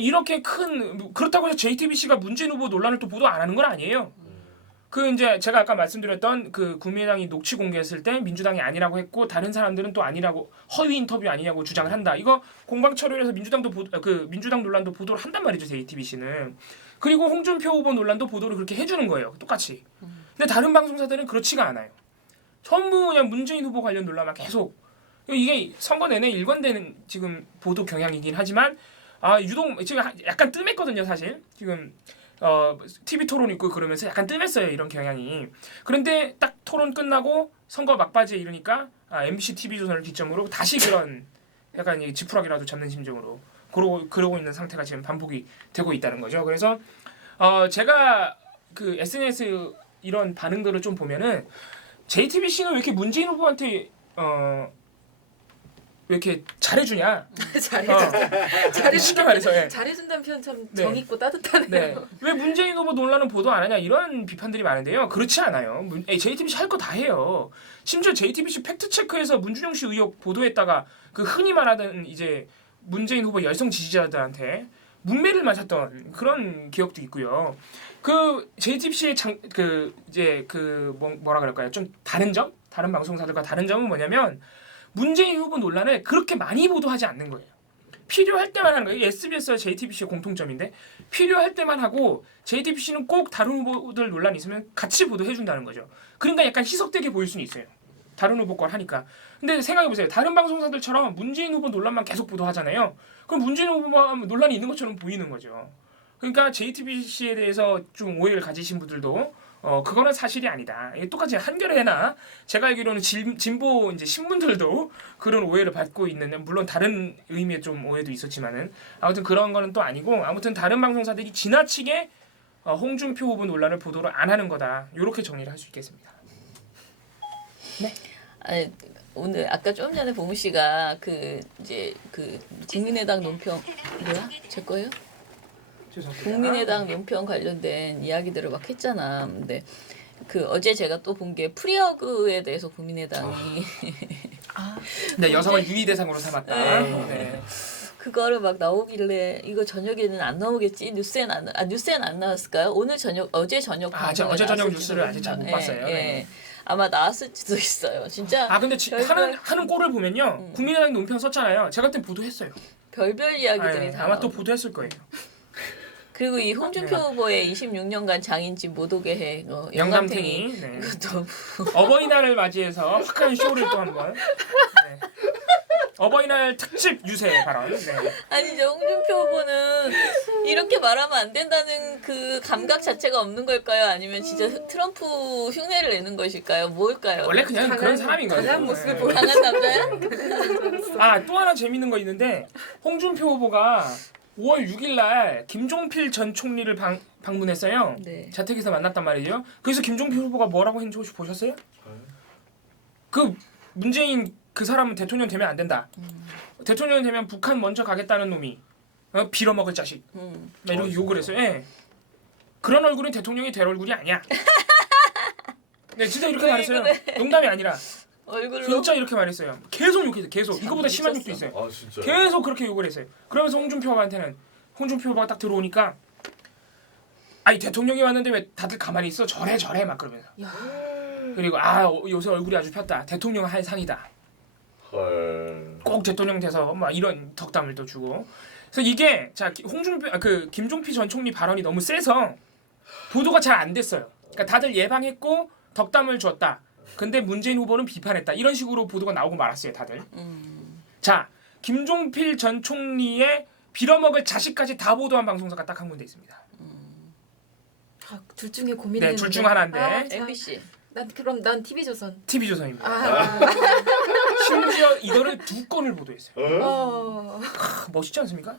이렇게 그렇다고 해서 JTBC가 문재인 후보 논란을 또 보도 안 하는 건 아니에요. 그 이제 제가 아까 말씀드렸던 그 국민의당이 녹취 공개했을 때 민주당이 아니라고 했고 다른 사람들은 또 아니라고 허위 인터뷰 아니냐고 주장을 한다. 이거 공방 처리해서 민주당 논란도 보도를 한단 말이죠. JTBC는. 그리고 홍준표 후보 논란도 보도를 그렇게 해주는 거예요. 똑같이. 근데 다른 방송사들은 그렇지가 않아요. 전부 그냥 문재인 후보 관련 논란만 계속. 이게 선거 내내 일관되는 지금 보도 경향이긴 하지만 유독 지금 약간 뜸했거든요. 사실 지금 TV 토론 있고 그러면서 약간 뜸했어요. 이런 경향이. 그런데 딱 토론 끝나고 선거 막바지에 이르니까 MBC TV조선을 기점으로 다시 그런 약간 지푸라기라도 잡는 심정으로 그러고 있는 상태가 지금 반복이 되고 있다는 거죠. 그래서 제가 그 SNS 이런 반응들을 좀 보면은 JTBC는 왜 이렇게 문재인 후보한테 왜 이렇게 잘해주냐? 쉽게 말해서 잘해준다는 표현 참 네. 정있고 따뜻하네요. 네. 왜 문재인 후보 논란은 보도 안 하냐 이런 비판들이 많은데요. 그렇지 않아요. JTBC 할 거 다 해요. 심지어 JTBC 팩트 체크에서 문준용 씨 의혹 보도했다가 그 흔히 말하던 이제 문재인 후보 열성 지지자들한테 문매를 맞았던 그런 기억도 있고요. 그 JTBC의 뭐라 그럴까요? 좀 다른 점? 다른 방송사들과 다른 점은 뭐냐면 문재인 후보 논란을 그렇게 많이 보도하지 않는 거예요. 필요할 때만 하는 거예요. SBS와 JTBC의 공통점인데 필요할 때만 하고 JTBC는 꼭 다른 후보들 논란이 있으면 같이 보도해준다는 거죠. 그러니까 약간 희석되게 보일 수는 있어요. 다른 후보 걸 하니까. 근데 생각해보세요. 다른 방송사들처럼 문재인 후보 논란만 계속 보도하잖아요. 그럼 문재인 후보만 논란이 있는 것처럼 보이는 거죠. 그러니까 JTBC에 대해서 좀 오해를 가지신 분들도 그거는 사실이 아니다. 이게 똑같이 한겨레나 제가 알기로는 진보 이제 신문들도 그런 오해를 받고 있는 물론 다른 의미의 좀 오해도 있었지만은 아무튼 그런 거는 또 아니고 아무튼 다른 방송사들이 지나치게 홍준표 후보 논란을 보도를 안 하는 거다. 이렇게 정리를 할 수 있겠습니다. 네. 아니, 오늘 아까 좀 전에 봉우 씨가 국민의당 논평 뭐야? 제 거예요? 국민의당 논평 관련된 이야기들을 막 했잖아. 근데 어제 제가 또 본 게 프리허그에 대해서 국민의당이 네, 여성을 유의 대상으로 삼았다. 네. 그거를 막 나오길래 이거 저녁에는 안 나오겠지. 뉴스엔 안 나왔을까요? 어제 저녁 어제 저녁 뉴스를 아직 잘 못 봤어요. 네. 아마 나왔을지도 있어요. 진짜. 근데 하는 꼴을 보면요. 국민의당 논평 썼잖아요. 제가 그때 보도했어요. 별별 이야기들이 다 아마 또 나오고. 보도했을 거예요. 그리고 이 홍준표 후보의 26년간 장인집 모독의 영감탱이 네. 그것도 어버이날을 맞이해서 확한 쇼를 또 한번. 네. 어버이날 특집 유세 발언. 네. 아니 홍준표 후보는 이렇게 말하면 안 된다는 그 감각 자체가 없는 걸까요? 아니면 진짜 트럼프 흉내를 내는 것일까요? 뭘까요? 원래 그냥 그런 사람인 거예요. 강한 모습을 보여. 강한 남자야? 또 하나 재밌는 거 있는데 홍준표 후보가 5월 6일 날 김종필 전 총리를 방문했어요. 네. 자택에서 만났단 말이죠. 그래서 김종필 후보가 뭐라고 했는지 혹시 보셨어요? 그 문재인 그 사람은 대통령 되면 안 된다. 대통령 되면 북한 먼저 가겠다는 놈이 빌어먹을 자식. 막 이렇게 욕을 했어요. 예. 그런 얼굴은 대통령이 될 얼굴이 아니야. 네, 진짜 이렇게 말했어요. 농담이 아니라 얼굴로 진짜 이렇게 말했어요. 계속 욕했어요. 계속. 이거보다 심한 욕도 미쳤어. 있어요. 아 진짜. 계속 그렇게 욕을 했어요. 그러면서 홍준표 후보가 딱 들어오니까 아니 대통령이 왔는데 왜 다들 가만히 있어? 저래 막 그러면서. 야. 그리고 요새 얼굴이 아주 폈다. 대통령 할 상이다. 헐. 꼭 대통령 돼서 막 이런 덕담을 또 주고. 그래서 이게 자 김종필 전 총리 발언이 너무 세서 보도가 잘 안 됐어요. 그러니까 다들 예방했고 덕담을 줬다. 근데 문재인 후보는 비판했다. 이런 식으로 보도가 나오고 말았어요, 다들. 자, 김종필 전 총리의 빌어먹을 자식까지 다 보도한 방송사가 딱 한 군데 있습니다. 아, 둘 중에 고민되는데. 네, 둘 중 하나인데. 참. MBC. 난 TV조선. TV조선입니다. 아. 심지어 이거를 2건을 보도했어요. 어. 멋있지 않습니까?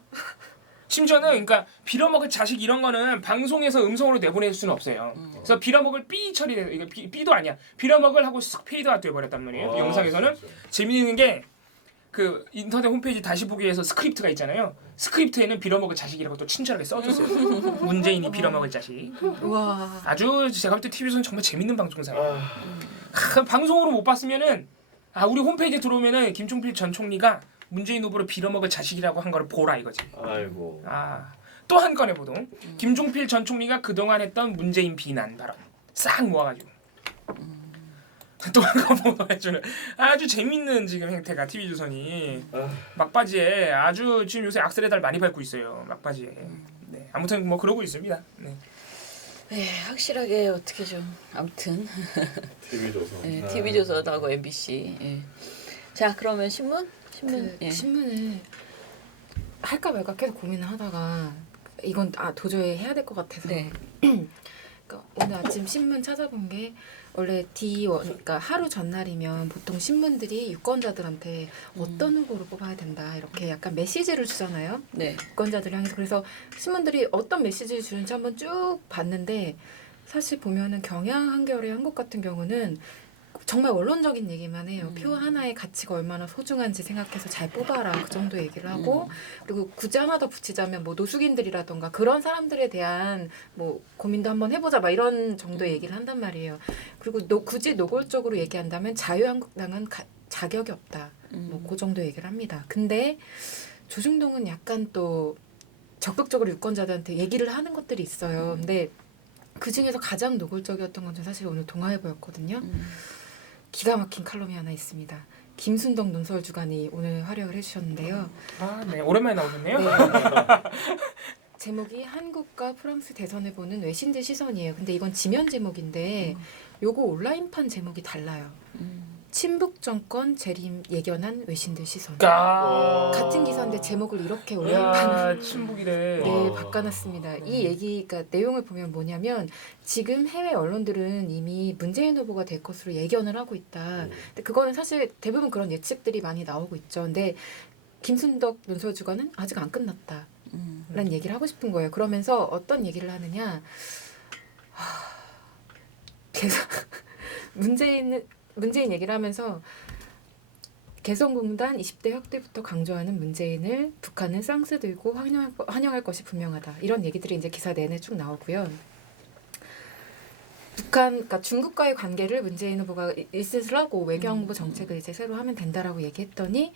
심지어는 그러니까 빌어먹을 자식 이런 거는 방송에서 음성으로 내보낼 수는 없어요. 그래서 빌어먹을 삐 처리돼. 이거 삐도 아니야. 빌어먹을 하고 싹 페이드가 돼버렸단 말이에요. 아, 영상에서는 진짜. 재미있는 게 그 인터넷 홈페이지 다시 보기에서 스크립트가 있잖아요. 스크립트에는 빌어먹을 자식이라고 또 친절하게 써줬어요. 문재인이 빌어먹을 자식. 와. 아주 제가 볼 때 TV에서는 정말 재밌는 방송사예요. 아, 방송으로 못 봤으면은 우리 홈페이지에 들어오면은 김종필 전 총리가 문재인 후보를 빌어먹을 자식이라고 한 거를 보라 이거지. 아이고. 또 한 건의 보도. 김종필 전 총리가 그동안 했던 문재인 비난 발언 싹 모아가지고 또 한 건 보도해주는 아주 재밌는 지금 행태가 TV조선이 막바지에 아주 지금 요새 악셀의 달 많이 밟고 있어요. 막바지에. 네, 아무튼 뭐 그러고 있습니다. 네. 네, 확실하게 어떻게 좀 아무튼 TV조선. 네, TV조선하고 MBC. 예. 자, 그러면 신문? 그 예. 신문을 할까 말까 계속 고민을 하다가 이건 도저히 해야 될 것 같아서. 네. 그러니까 오늘 아침 신문 찾아본 게 원래 D1, 그러니까 하루 전날이면 보통 신문들이 유권자들한테 어떤 후보를 뽑아야 된다 이렇게 약간 메시지를 주잖아요. 네. 유권자들을 향해서. 그래서 신문들이 어떤 메시지를 주는지 한번 쭉 봤는데 사실 보면은 경향 한겨레 한국 같은 경우는 정말 원론적인 얘기만 해요. 표 하나의 가치가 얼마나 소중한지 생각해서 잘 뽑아라 그 정도 얘기를 하고 그리고 굳이 하나 더 붙이자면 뭐 노숙인들이라던가 그런 사람들에 대한 뭐 고민도 한번 해보자 막 이런 정도 얘기를 한단 말이에요. 그리고 굳이 노골적으로 얘기한다면 자유한국당은 자격이 없다. 뭐 그 정도 얘기를 합니다. 근데 조중동은 약간 또 적극적으로 유권자들한테 얘기를 하는 것들이 있어요. 근데 그 중에서 가장 노골적이었던 건 사실 오늘 동아일보였거든요. 기가 막힌 칼럼이 하나 있습니다. 김순덕 논설 주간이 오늘 활약을 해주셨는데요. 네, 오랜만에 나오셨네요. 네. 제목이 한국과 프랑스 대선을 보는 외신들 시선이에요. 근데 이건 지면 제목인데 요거 온라인판 제목이 달라요. 친북 정권 재림 예견한 외신들 시선. 같은 기사인데 제목을 이렇게 온라인판으로 친북이래. 네, 바꿔놨습니다. 이 얘기, 그러니까 내용을 보면 뭐냐면 지금 해외 언론들은 이미 문재인 후보가 될 것으로 예견을 하고 있다. 근데 그거는 사실 대부분 그런 예측들이 많이 나오고 있죠. 근데 김순덕 논설주간은 아직 안 끝났다. 라는 얘기를 하고 싶은 거예요. 그러면서 어떤 얘기를 하느냐. 계속 문재인 얘기를 하면서 개성공단 20대 확대부터 강조하는 문재인을 북한은 쌍스 들고 환영할 것이 분명하다. 이런 얘기들이 이제 기사 내내 쭉 나오고요. 그러니까 중국과의 관계를 문재인 후보가 리셋을 하고 외교안보 정책을 이제 새로 하면 된다라고 얘기했더니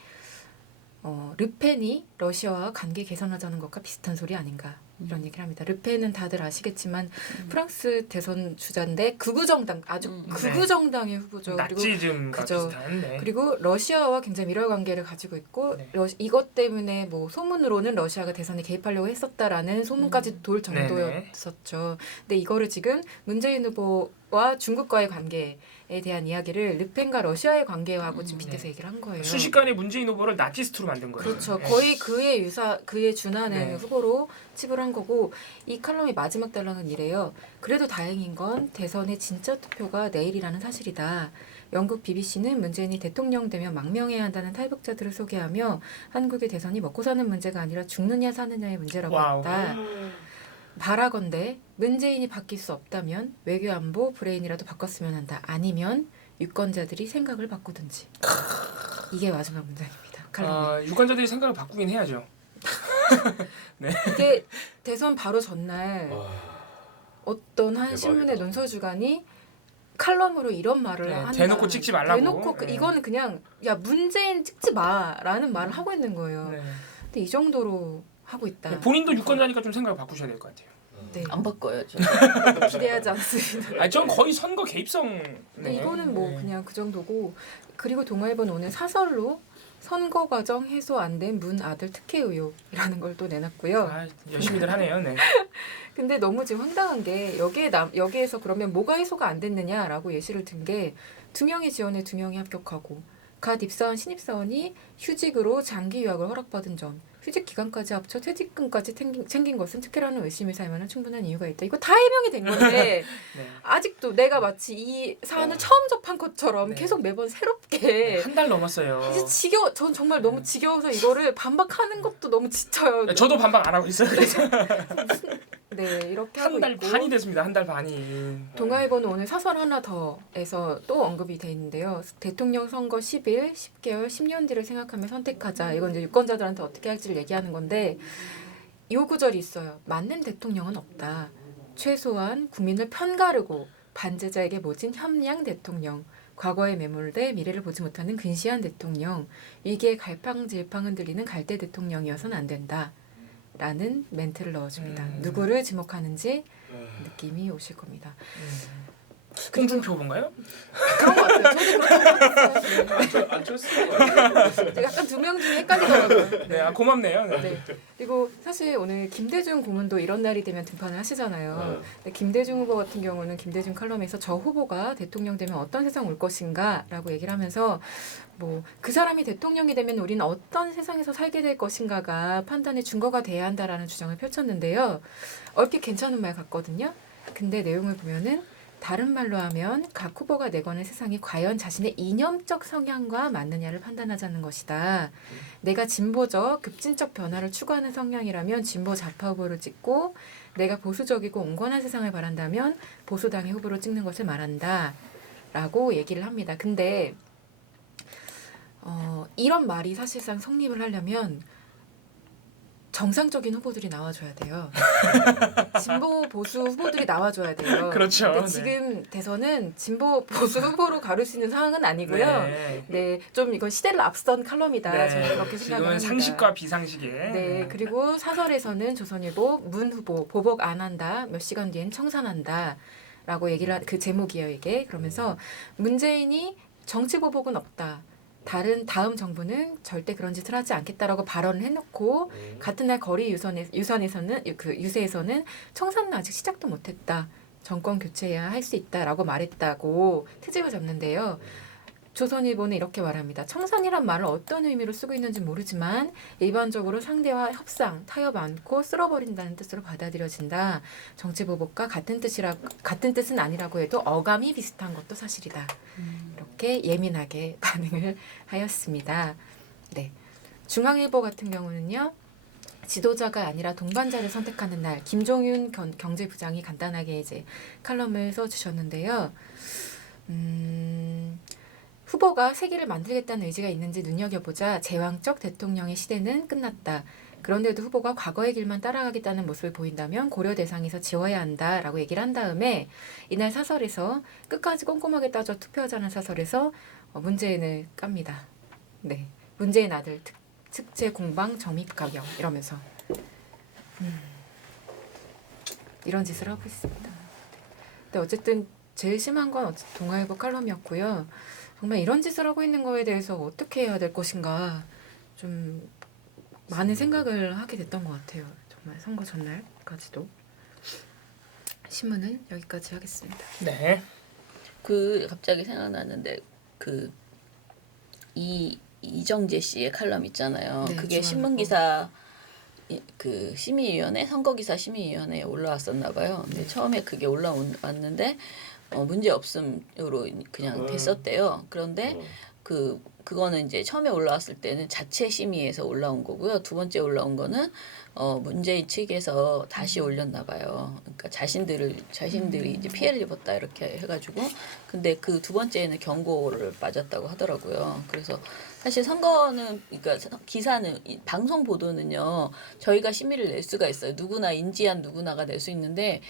르펜이 러시아와 관계 개선하자는 것과 비슷한 소리 아닌가. 이런 얘기를 합니다. 르펜은 다들 아시겠지만 프랑스 대선 주자인데 극우 정당 아주 극우 정당의 후보죠. 나치즘과 비슷한데. 그리고 러시아와 굉장히 밀월 관계를 가지고 있고 네. 이것 때문에 뭐 소문으로는 러시아가 대선에 개입하려고 했었다라는 소문까지 돌 정도였었죠. 근데 이거를 지금 문재인 후보와 중국과의 관계에 대한 이야기를 르펜과 러시아의 관계하고 지금 빗대서 얘기를 한 거예요. 순식간에 문재인 후보를 나치스트로 만든 거예요. 그렇죠. 네. 거의 그에 준하는 네. 후보로 칩을 한 거고 이 칼럼의 마지막 단락은 이래요. 그래도 다행인 건 대선의 진짜 투표가 내일이라는 사실이다. 영국 BBC는 문재인이 대통령 되면 망명해야 한다는 탈북자들을 소개하며 한국의 대선이 먹고 사는 문제가 아니라 죽느냐 사느냐의 문제라고 와우. 했다. 바라건대 문재인이 바뀔 수 없다면 외교안보 브레인이라도 바꿨으면 한다. 아니면 유권자들이 생각을 바꾸든지. 이게 마지막 문장입니다. 칼럼에. 유권자들이 생각을 바꾸긴 해야죠. 이게 대선 바로 전날 어떤 한 대박이다. 신문의 논설주간이 칼럼으로 이런 말을 한다. 대놓고 찍지 말라고. 대놓고 이거는 그냥 야 문재인 찍지 마라는 말을 하고 있는 거예요. 네. 근데 이 정도로 하고 있다. 본인도 유권자니까 좀 생각을 바꾸셔야 될 것 같아요. 네. 안 바꿔야죠. 기대하지 않습니다. 전 거의 선거 개입성. 근데 이거는 뭐 그냥 그 정도고. 그리고 동아일보는 오늘 사설로 선거 과정 해소 안 된 문 아들 특혜 의혹이라는 걸 또 내놨고요. 열심히들 하네요. 네. 근데 너무 지금 황당한 게 여기에서 그러면 뭐가 해소가 안 됐느냐라고 예시를 든 게 2명이 지원해 2명이 합격하고 갓 입사한 신입사원이 휴직으로 장기 유학을 허락받은 점, 휴직 기간까지 합쳐 퇴직금까지 챙긴 것은 특혜라는 의심이 살 만한 충분한 이유가 있다. 이거 다 해명이 된 건데 네. 아직도 내가 마치 이 사안을 처음 접한 것처럼 네. 계속 매번 새롭게 한 달 넘었어요. 이제 전 정말 너무 지겨워서 이거를 반박하는 것도 너무 지쳐요. 저도 반박 안 하고 있어요. 그래서 네, 이렇게 하고 한 달 있고. 반이 됐습니다. 한 달 반이. 동아일보는 오늘 사설 하나 더에서 또 언급이 돼 있는데요. 대통령 선거 10일, 10개월, 10년 뒤를 생각하며 선택하자. 이건 이제 유권자들한테 어떻게 할지를 얘기하는 건데 요 구절이 있어요. 맞는 대통령은 없다. 최소한 국민을 편가르고 반제자에게 모진 협량 대통령. 과거에 매몰돼 미래를 보지 못하는 근시한 대통령. 이게 갈팡질팡 흔들리는 갈대 대통령이어서는 안 된다. 라는 멘트를 넣어줍니다. 누구를 지목하는지 느낌이 오실 겁니다. 홍준표 본가요? 그런 것 같아요. 저도 그렇게 생각했어요. 안철수 약간 2명 중에 헷갈리더라고요. 네, 고맙네요. 네. 네. 그리고 사실 오늘 김대중 고문도 이런 날이 되면 등판을 하시잖아요. 근데 김대중 후보 같은 경우는 김대중 칼럼에서 저 후보가 대통령 되면 어떤 세상 올 것인가라고 얘기를 하면서 뭐 그 사람이 대통령이 되면 우리는 어떤 세상에서 살게 될 것인가가 판단의 증거가 돼야 한다라는 주장을 펼쳤는데요. 얼핏 괜찮은 말 같거든요. 근데 내용을 보면은 다른 말로 하면 각 후보가 내거는 세상이 과연 자신의 이념적 성향과 맞느냐를 판단하자는 것이다. 내가 진보적, 급진적 변화를 추구하는 성향이라면 진보 좌파 후보를 찍고 내가 보수적이고 온건한 세상을 바란다면 보수당의 후보를 찍는 것을 말한다. 라고 얘기를 합니다. 근데 이런 말이 사실상 성립을 하려면 정상적인 후보들이 나와줘야 돼요. 진보 보수 후보들이 나와줘야 돼요. 그렇죠. 근데 네. 지금 대선은 진보 보수 후보로 가를 수 있는 상황은 아니고요. 네. 네, 좀 이건 시대를 앞선 칼럼이다. 저는 그렇게 생각을 지금은 합니다. 상식과 비상식에. 네, 그리고 사설에서는 조선일보 문 후보 보복 안 한다. 몇 시간 뒤엔 청산한다. 라고 얘기를 그 제목이에요, 이게. 그러면서 문재인이 정치 보복은 없다. 다음 정부는 절대 그런 짓을 하지 않겠다라고 발언을 해놓고 같은 날 거리 유세에서는 청산은 아직 시작도 못했다. 정권 교체해야 할 수 있다라고 말했다고 트집을 잡는데요. 조선일보는 이렇게 말합니다. 청산이란 말을 어떤 의미로 쓰고 있는지 모르지만 일반적으로 상대와 협상, 타협 않고 쓸어버린다는 뜻으로 받아들여진다. 정치 보복과 같은 뜻은 아니라고 해도 어감이 비슷한 것도 사실이다. 이렇게 예민하게 반응을 하였습니다. 네, 중앙일보 같은 경우는요. 지도자가 아니라 동반자를 선택하는 날 김종윤 경제부장이 간단하게 이제 칼럼을 써주셨는데요. 후보가 세계를 만들겠다는 의지가 있는지 눈여겨보자 제왕적 대통령의 시대는 끝났다. 그런데도 후보가 과거의 길만 따라가겠다는 모습을 보인다면 고려 대상에서 지워야 한다라고 얘기를 한 다음에 이날 사설에서 끝까지 꼼꼼하게 따져 투표하자는 사설에서 문재인을 깝니다. 네, 문재인 아들 특제 공방 점입 가격 이러면서 이런 짓을 하고 있습니다. 근데 어쨌든 제일 심한 건 동아일보 칼럼이었고요. 정말 이런 짓을 하고 있는 거에 대해서 어떻게 해야 될 것인가 좀 많은 생각을 하게 됐던 것 같아요. 정말 선거 전날까지도. 신문은 여기까지 하겠습니다. 네. 갑자기 생각났는데 이정재 씨의 칼럼 있잖아요. 네, 그게 신문기사 심의위원회 선거기사 심의위원회에 올라왔었나 봐요. 근데 처음에 그게 올라왔는데 문제 없음으로 그냥 됐었대요. 그런데 그거는 이제 처음에 올라왔을 때는 자체 심의에서 올라온 거고요. 두 번째 올라온 거는 문재인 측에서 다시 올렸나 봐요. 그러니까 자신들이 이제 피해를 입었다 이렇게 해가지고 근데 그 두 번째는 경고를 맞았다고 하더라고요. 그래서 사실 선거는 그러니까 기사는 방송 보도는요 저희가 심의를 낼 수가 있어요. 누구나 인지한 누구나가 낼 수 있는데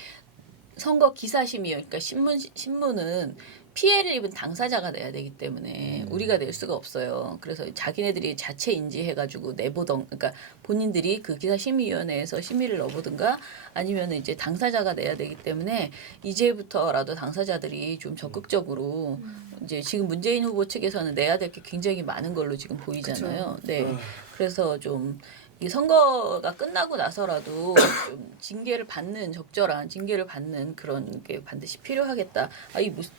선거 기사 심의요. 그러니까 신문은 피해를 입은 당사자가 내야 되기 때문에 우리가 낼 수가 없어요. 그래서 자기네들이 자체 인지해가지고 내보던, 그러니까 본인들이 그 기사심의위원회에서 심의를 넣어보든가 아니면 이제 당사자가 내야 되기 때문에 이제부터라도 당사자들이 좀 적극적으로 이제 지금 문재인 후보 측에서는 내야 될 게 굉장히 많은 걸로 지금 보이잖아요. 그쵸. 네, 그래서 좀. 이 선거가 끝나고 나서라도 좀 징계를 받는 적절한 징계를 받는 그런 게 반드시 필요하겠다. 이 무슨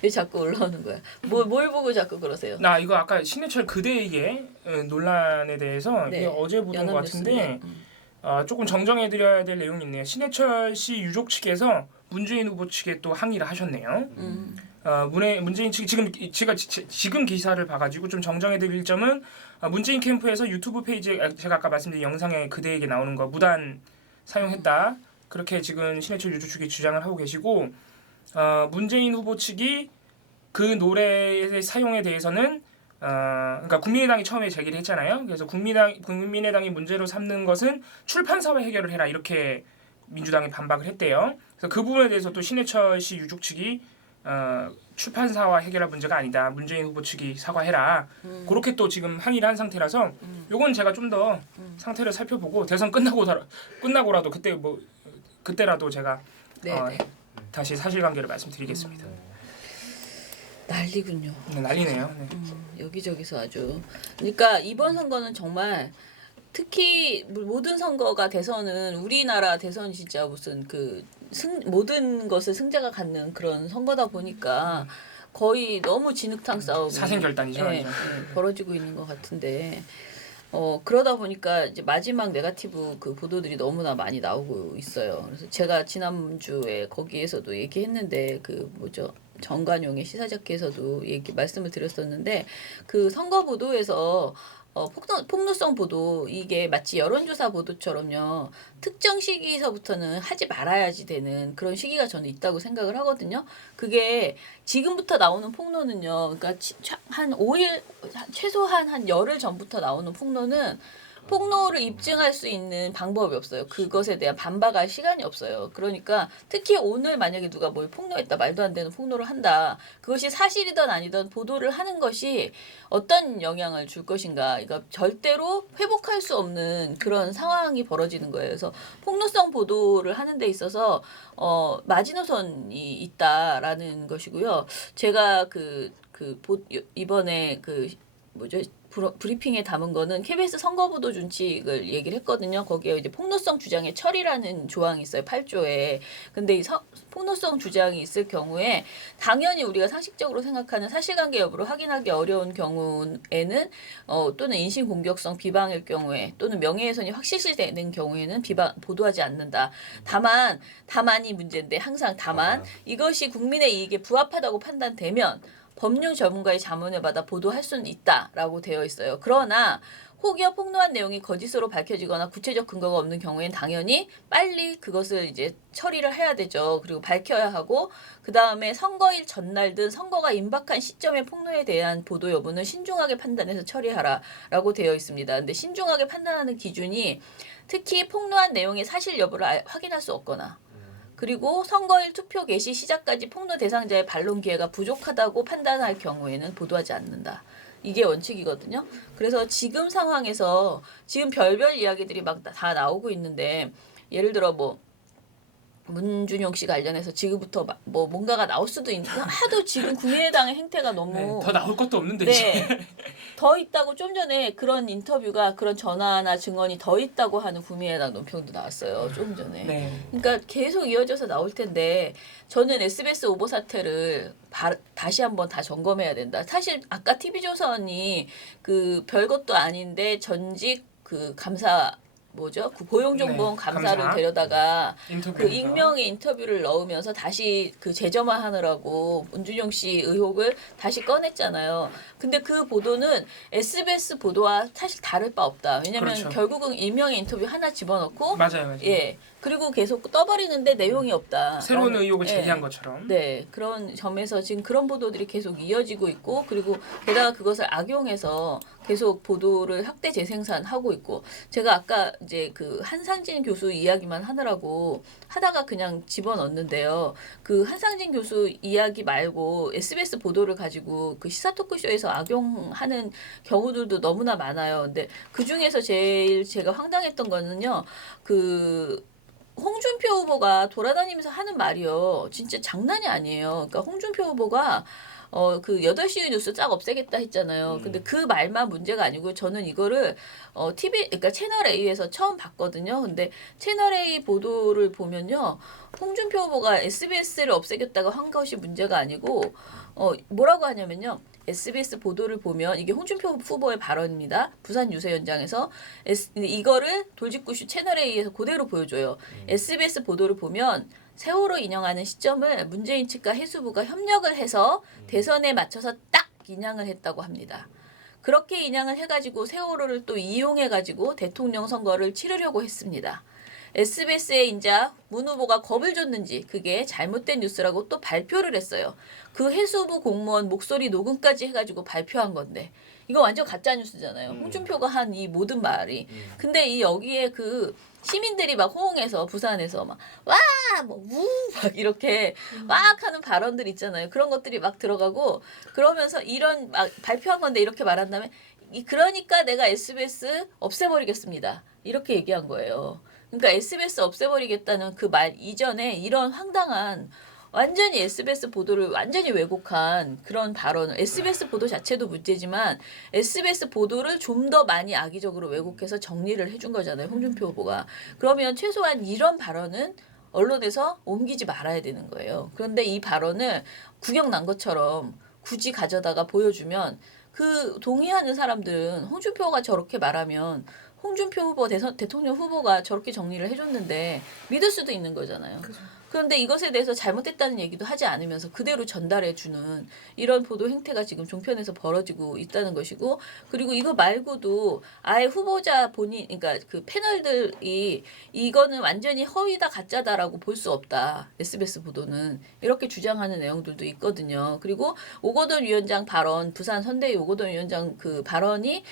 왜 자꾸 올라오는 거야? 뭘 보고 자꾸 그러세요? 나 이거 아까 신해철 그대에게 논란에 대해서 네. 이게 어제 보던 것 같은데 조금 정정해드려야 될 내용이 있네요. 신해철 씨 유족 측에서 문재인 후보 측에 또 항의를 하셨네요. 문재인 측 지금 기사를 봐가지고 좀 정정해드릴 점은 문재인 캠프에서 유튜브 페이지에 제가 아까 말씀드린 영상에 그대에게 나오는 거 무단 사용했다 그렇게 지금 신해철 유족 측이 주장을 하고 계시고 문재인 후보 측이 그 노래의 사용에 대해서는 그러니까 국민의당이 처음에 제기를 했잖아요. 그래서 국민의당이 문제로 삼는 것은 출판사와 해결을 해라 이렇게 민주당이 반박을 했대요. 그래서 그 부분에 대해서 또 신해철 씨 유족 측이 출판사와 해결할 문제가 아니다. 문재인 후보 측이 사과해라. 그렇게 또 지금 항의를 한 상태라서 요건 제가 좀 더 상태를 살펴보고 대선 끝나고라도 그때라도 제가 다시 사실관계를 말씀드리겠습니다. 난리군요. 네, 난리네요. 네. 여기저기서 아주. 그러니까 이번 선거는 정말 특히 모든 선거가 대선은 우리나라 대선 진짜 무슨 모든 것을 승자가 갖는 그런 선거다 보니까 거의 너무 진흙탕 싸움이 사생결단이죠. 벌어지고 있는 것 같은데 그러다 보니까 이제 마지막 네거티브 그 보도들이 너무나 많이 나오고 있어요. 그래서 제가 지난주에 거기에서도 얘기했는데 정관용의 시사잡기에서도 말씀을 드렸었는데 그 선거 보도에서 폭로성 보도 이게 마치 여론조사 보도처럼요. 특정 시기서부터는 하지 말아야지 되는 그런 시기가 저는 있다고 생각을 하거든요. 그게 지금부터 나오는 폭로는요. 그러니까 한 5일 최소한 한 열흘 전부터 나오는 폭로는 폭로를 입증할 수 있는 방법이 없어요. 그것에 대한 반박할 시간이 없어요. 그러니까 특히 오늘 만약에 누가 뭘 폭로했다, 말도 안 되는 폭로를 한다. 그것이 사실이든 아니든 보도를 하는 것이 어떤 영향을 줄 것인가. 그러니까 절대로 회복할 수 없는 그런 상황이 벌어지는 거예요. 그래서 폭로성 보도를 하는 데 있어서 마지노선이 있다라는 것이고요. 제가 이번에 브리핑에 담은 거는 KBS 선거보도 준칙을 얘기를 했거든요. 거기에 이제 폭로성 주장의 처리라는 조항이 있어요. 8조에. 근데 이 폭로성 주장이 있을 경우에 당연히 우리가 상식적으로 생각하는 사실관계 여부를 확인하기 어려운 경우에는 또는 인신공격성 비방일 경우에 또는 명예훼손이 확실시되는 경우에는 보도하지 않는다. 다만이 문제인데 항상 이것이 국민의 이익에 부합하다고 판단되면 법률 전문가의 자문을 받아 보도할 수는 있다라고 되어 있어요. 그러나 혹여 폭로한 내용이 거짓으로 밝혀지거나 구체적 근거가 없는 경우에는 당연히 빨리 그것을 이제 처리를 해야 되죠. 그리고 밝혀야 하고 그 다음에 선거일 전날든 선거가 임박한 시점의 폭로에 대한 보도 여부는 신중하게 판단해서 처리하라라고 되어 있습니다. 근데 신중하게 판단하는 기준이 특히 폭로한 내용의 사실 여부를 확인할 수 없거나 그리고 선거일 투표 개시 시작까지 폭로 대상자의 반론 기회가 부족하다고 판단할 경우에는 보도하지 않는다. 이게 원칙이거든요. 그래서 지금 상황에서 지금 별별 이야기들이 막 다 나오고 있는데 예를 들어 문준용 씨 관련해서 지금부터 뭔가가 나올 수도 있는 하도 지금 국민의당의 행태가 너무 더 나올 것도 없는데 더 있다고 좀 전에 그런 인터뷰가 그런 전화나 증언이 더 있다고 하는 국민의당 논평도 나왔어요. 좀 전에. 그러니까 계속 이어져서 나올 텐데 저는 SBS 오보 사태를 다시 한번 다 점검해야 된다. 사실 아까 TV조선이 별것도 아닌데 전직 감사 뭐죠? 그 고용정보원 네, 감사를 감사. 데려다가 인터뷰. 그 익명의 인터뷰를 넣으면서 다시 그 재점화하느라고 문준용 씨 의혹을 다시 꺼냈잖아요. 근데 그 보도는 SBS 보도와 사실 다를 바 없다. 왜냐면 그렇죠. 결국은 익명의 인터뷰 하나 집어넣고 맞아요. 예. 그리고 계속 떠버리는데 내용이 없다. 새로운 의혹을 예. 제기한 것처럼. 네, 그런 점에서 지금 그런 보도들이 계속 이어지고 있고, 그리고 게다가 그것을 악용해서 계속 보도를 확대 재생산하고 있고, 제가 아까 이제 그 한상진 교수 이야기만 하느라고 하다가 그냥 집어넣었는데요. 그 한상진 교수 이야기 말고 SBS 보도를 가지고 그 시사 토크쇼에서 악용하는 경우들도 너무나 많아요. 근데 그 중에서 제일 제가 황당했던 거는요, 그 홍준표 후보가 돌아다니면서 하는 말이요. 진짜 장난이 아니에요. 그러니까 홍준표 후보가 그 8시 뉴스 쫙 없애겠다 했잖아요. 근데 그 말만 문제가 아니고 저는 이거를 TV 그러니까 채널 A에서 처음 봤거든요. 근데 채널 A 보도를 보면요. 홍준표 후보가 SBS를 없애겠다고 한 것이 문제가 아니고 뭐라고 하냐면요. SBS 보도를 보면 이게 홍준표 후보의 발언입니다. 부산 유세 현장에서 이거를 돌직구쇼 채널 A에서 그대로 보여줘요. SBS 보도를 보면 세월호 인용하는 시점을 문재인 측과 해수부가 협력을 해서 대선에 맞춰서 딱 인양을 했다고 합니다. 그렇게 인양을 해가지고 세월호를 또 이용해가지고 대통령 선거를 치르려고 했습니다. SBS에 인자 문 후보가 겁을 줬는지 그게 잘못된 뉴스라고 또 발표를 했어요. 그 해수부 공무원 목소리 녹음까지 해가지고 발표한 건데 이거 완전 가짜 뉴스잖아요. 홍준표가 한 이 모든 말이. 근데 이 여기에 그 시민들이 막 호응해서 부산에서 막 와 뭐 우 막 이렇게 막 하는 발언들 있잖아요. 그런 것들이 막 들어가고 그러면서 이런 막 발표한 건데 이렇게 말한 다음에 그러니까 내가 SBS 없애버리겠습니다. 이렇게 얘기한 거예요. 그러니까 SBS 없애버리겠다는 그 말 이전에 이런 황당한 완전히 SBS 보도를 완전히 왜곡한 그런 발언을 SBS 보도 자체도 문제지만 SBS 보도를 좀 더 많이 악의적으로 왜곡해서 정리를 해준 거잖아요. 홍준표 후보가. 그러면 최소한 이런 발언은 언론에서 옮기지 말아야 되는 거예요. 그런데 이 발언을 구경 난 것처럼 굳이 가져다가 보여주면 그 동의하는 사람들은 홍준표가 저렇게 말하면 홍준표 후보 대통령 후보가 저렇게 정리를 해줬는데 믿을 수도 있는 거잖아요. 그죠. 그런데 이것에 대해서 잘못됐다는 얘기도 하지 않으면서 그대로 전달해주는 이런 보도 행태가 지금 종편에서 벌어지고 있다는 것이고 그리고 이거 말고도 아예 후보자 본인 그러니까 그 패널들이 이거는 완전히 허위다 가짜다라고 볼 수 없다. SBS 보도는 이렇게 주장하는 내용들도 있거든요. 그리고 오거돈 위원장 발언 부산 선대위 오거돈 위원장 그 발언이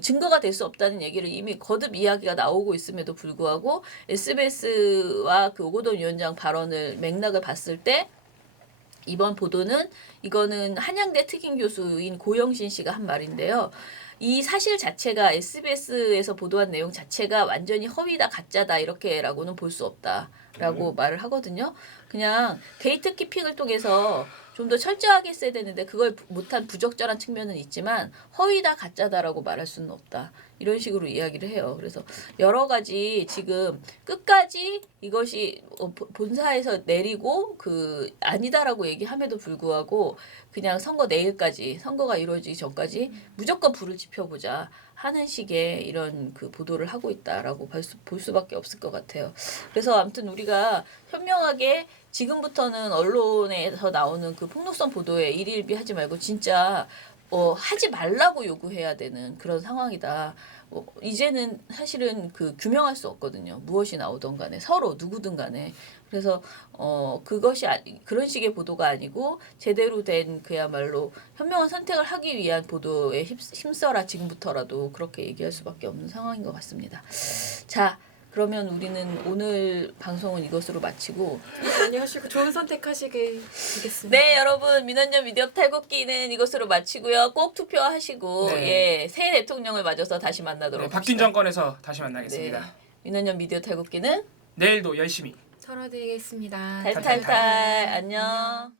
증거가 될 수 없다는 얘기를 이미 거듭 이야기가 나오고 있음에도 불구하고 SBS와 그 오거돈 위원장 발언을 맥락을 봤을 때 이번 보도는 이거는 한양대 특임 교수인 고영신 씨가 한 말인데요. 이 사실 자체가 SBS에서 보도한 내용 자체가 완전히 허위다 가짜다 이렇게라고는 볼 수 없다라고 말을 하거든요. 그냥 게이트 키핑을 통해서 좀 더 철저하게 했어야 되는데 그걸 못한 부적절한 측면은 있지만 허위다 가짜다라고 말할 수는 없다. 이런 식으로 이야기를 해요. 그래서 여러 가지 지금 끝까지 이것이 본사에서 내리고 그 아니다라고 얘기함에도 불구하고 그냥 선거 내일까지 선거가 이루어지기 전까지 무조건 불을 지펴보자 하는 식의 이런 그 보도를 하고 있다라고 볼 수밖에 없을 것 같아요. 그래서 아무튼 우리가 현명하게 지금부터는 언론에서 나오는 그 폭로성 보도에 일일비하지 말고 진짜 하지 말라고 요구해야 되는 그런 상황이다. 이제는 사실은 그 규명할 수 없거든요. 무엇이 나오던 간에 서로 누구든 간에. 그래서 그것이 그런 식의 보도가 아니고 제대로 된 그야말로 현명한 선택을 하기 위한 보도에 힘써라 지금부터라도 그렇게 얘기할 수밖에 없는 상황인 것 같습니다. 자. 그러면 우리는 오늘 방송은 이것으로 마치고 많이 하시고 좋은 선택하시길 바라겠습니다. 네 여러분 민원연 미디어 탈곡기는 이것으로 마치고요. 꼭 투표하시고 네. 예, 새 대통령을 맞아서 다시 만나도록 네, 바뀐 정권에서 다시 만나겠습니다. 네. 민원연 미디어 탈곡기는 내일도 열심히. 설화드리겠습니다. 탈탈탈 안녕.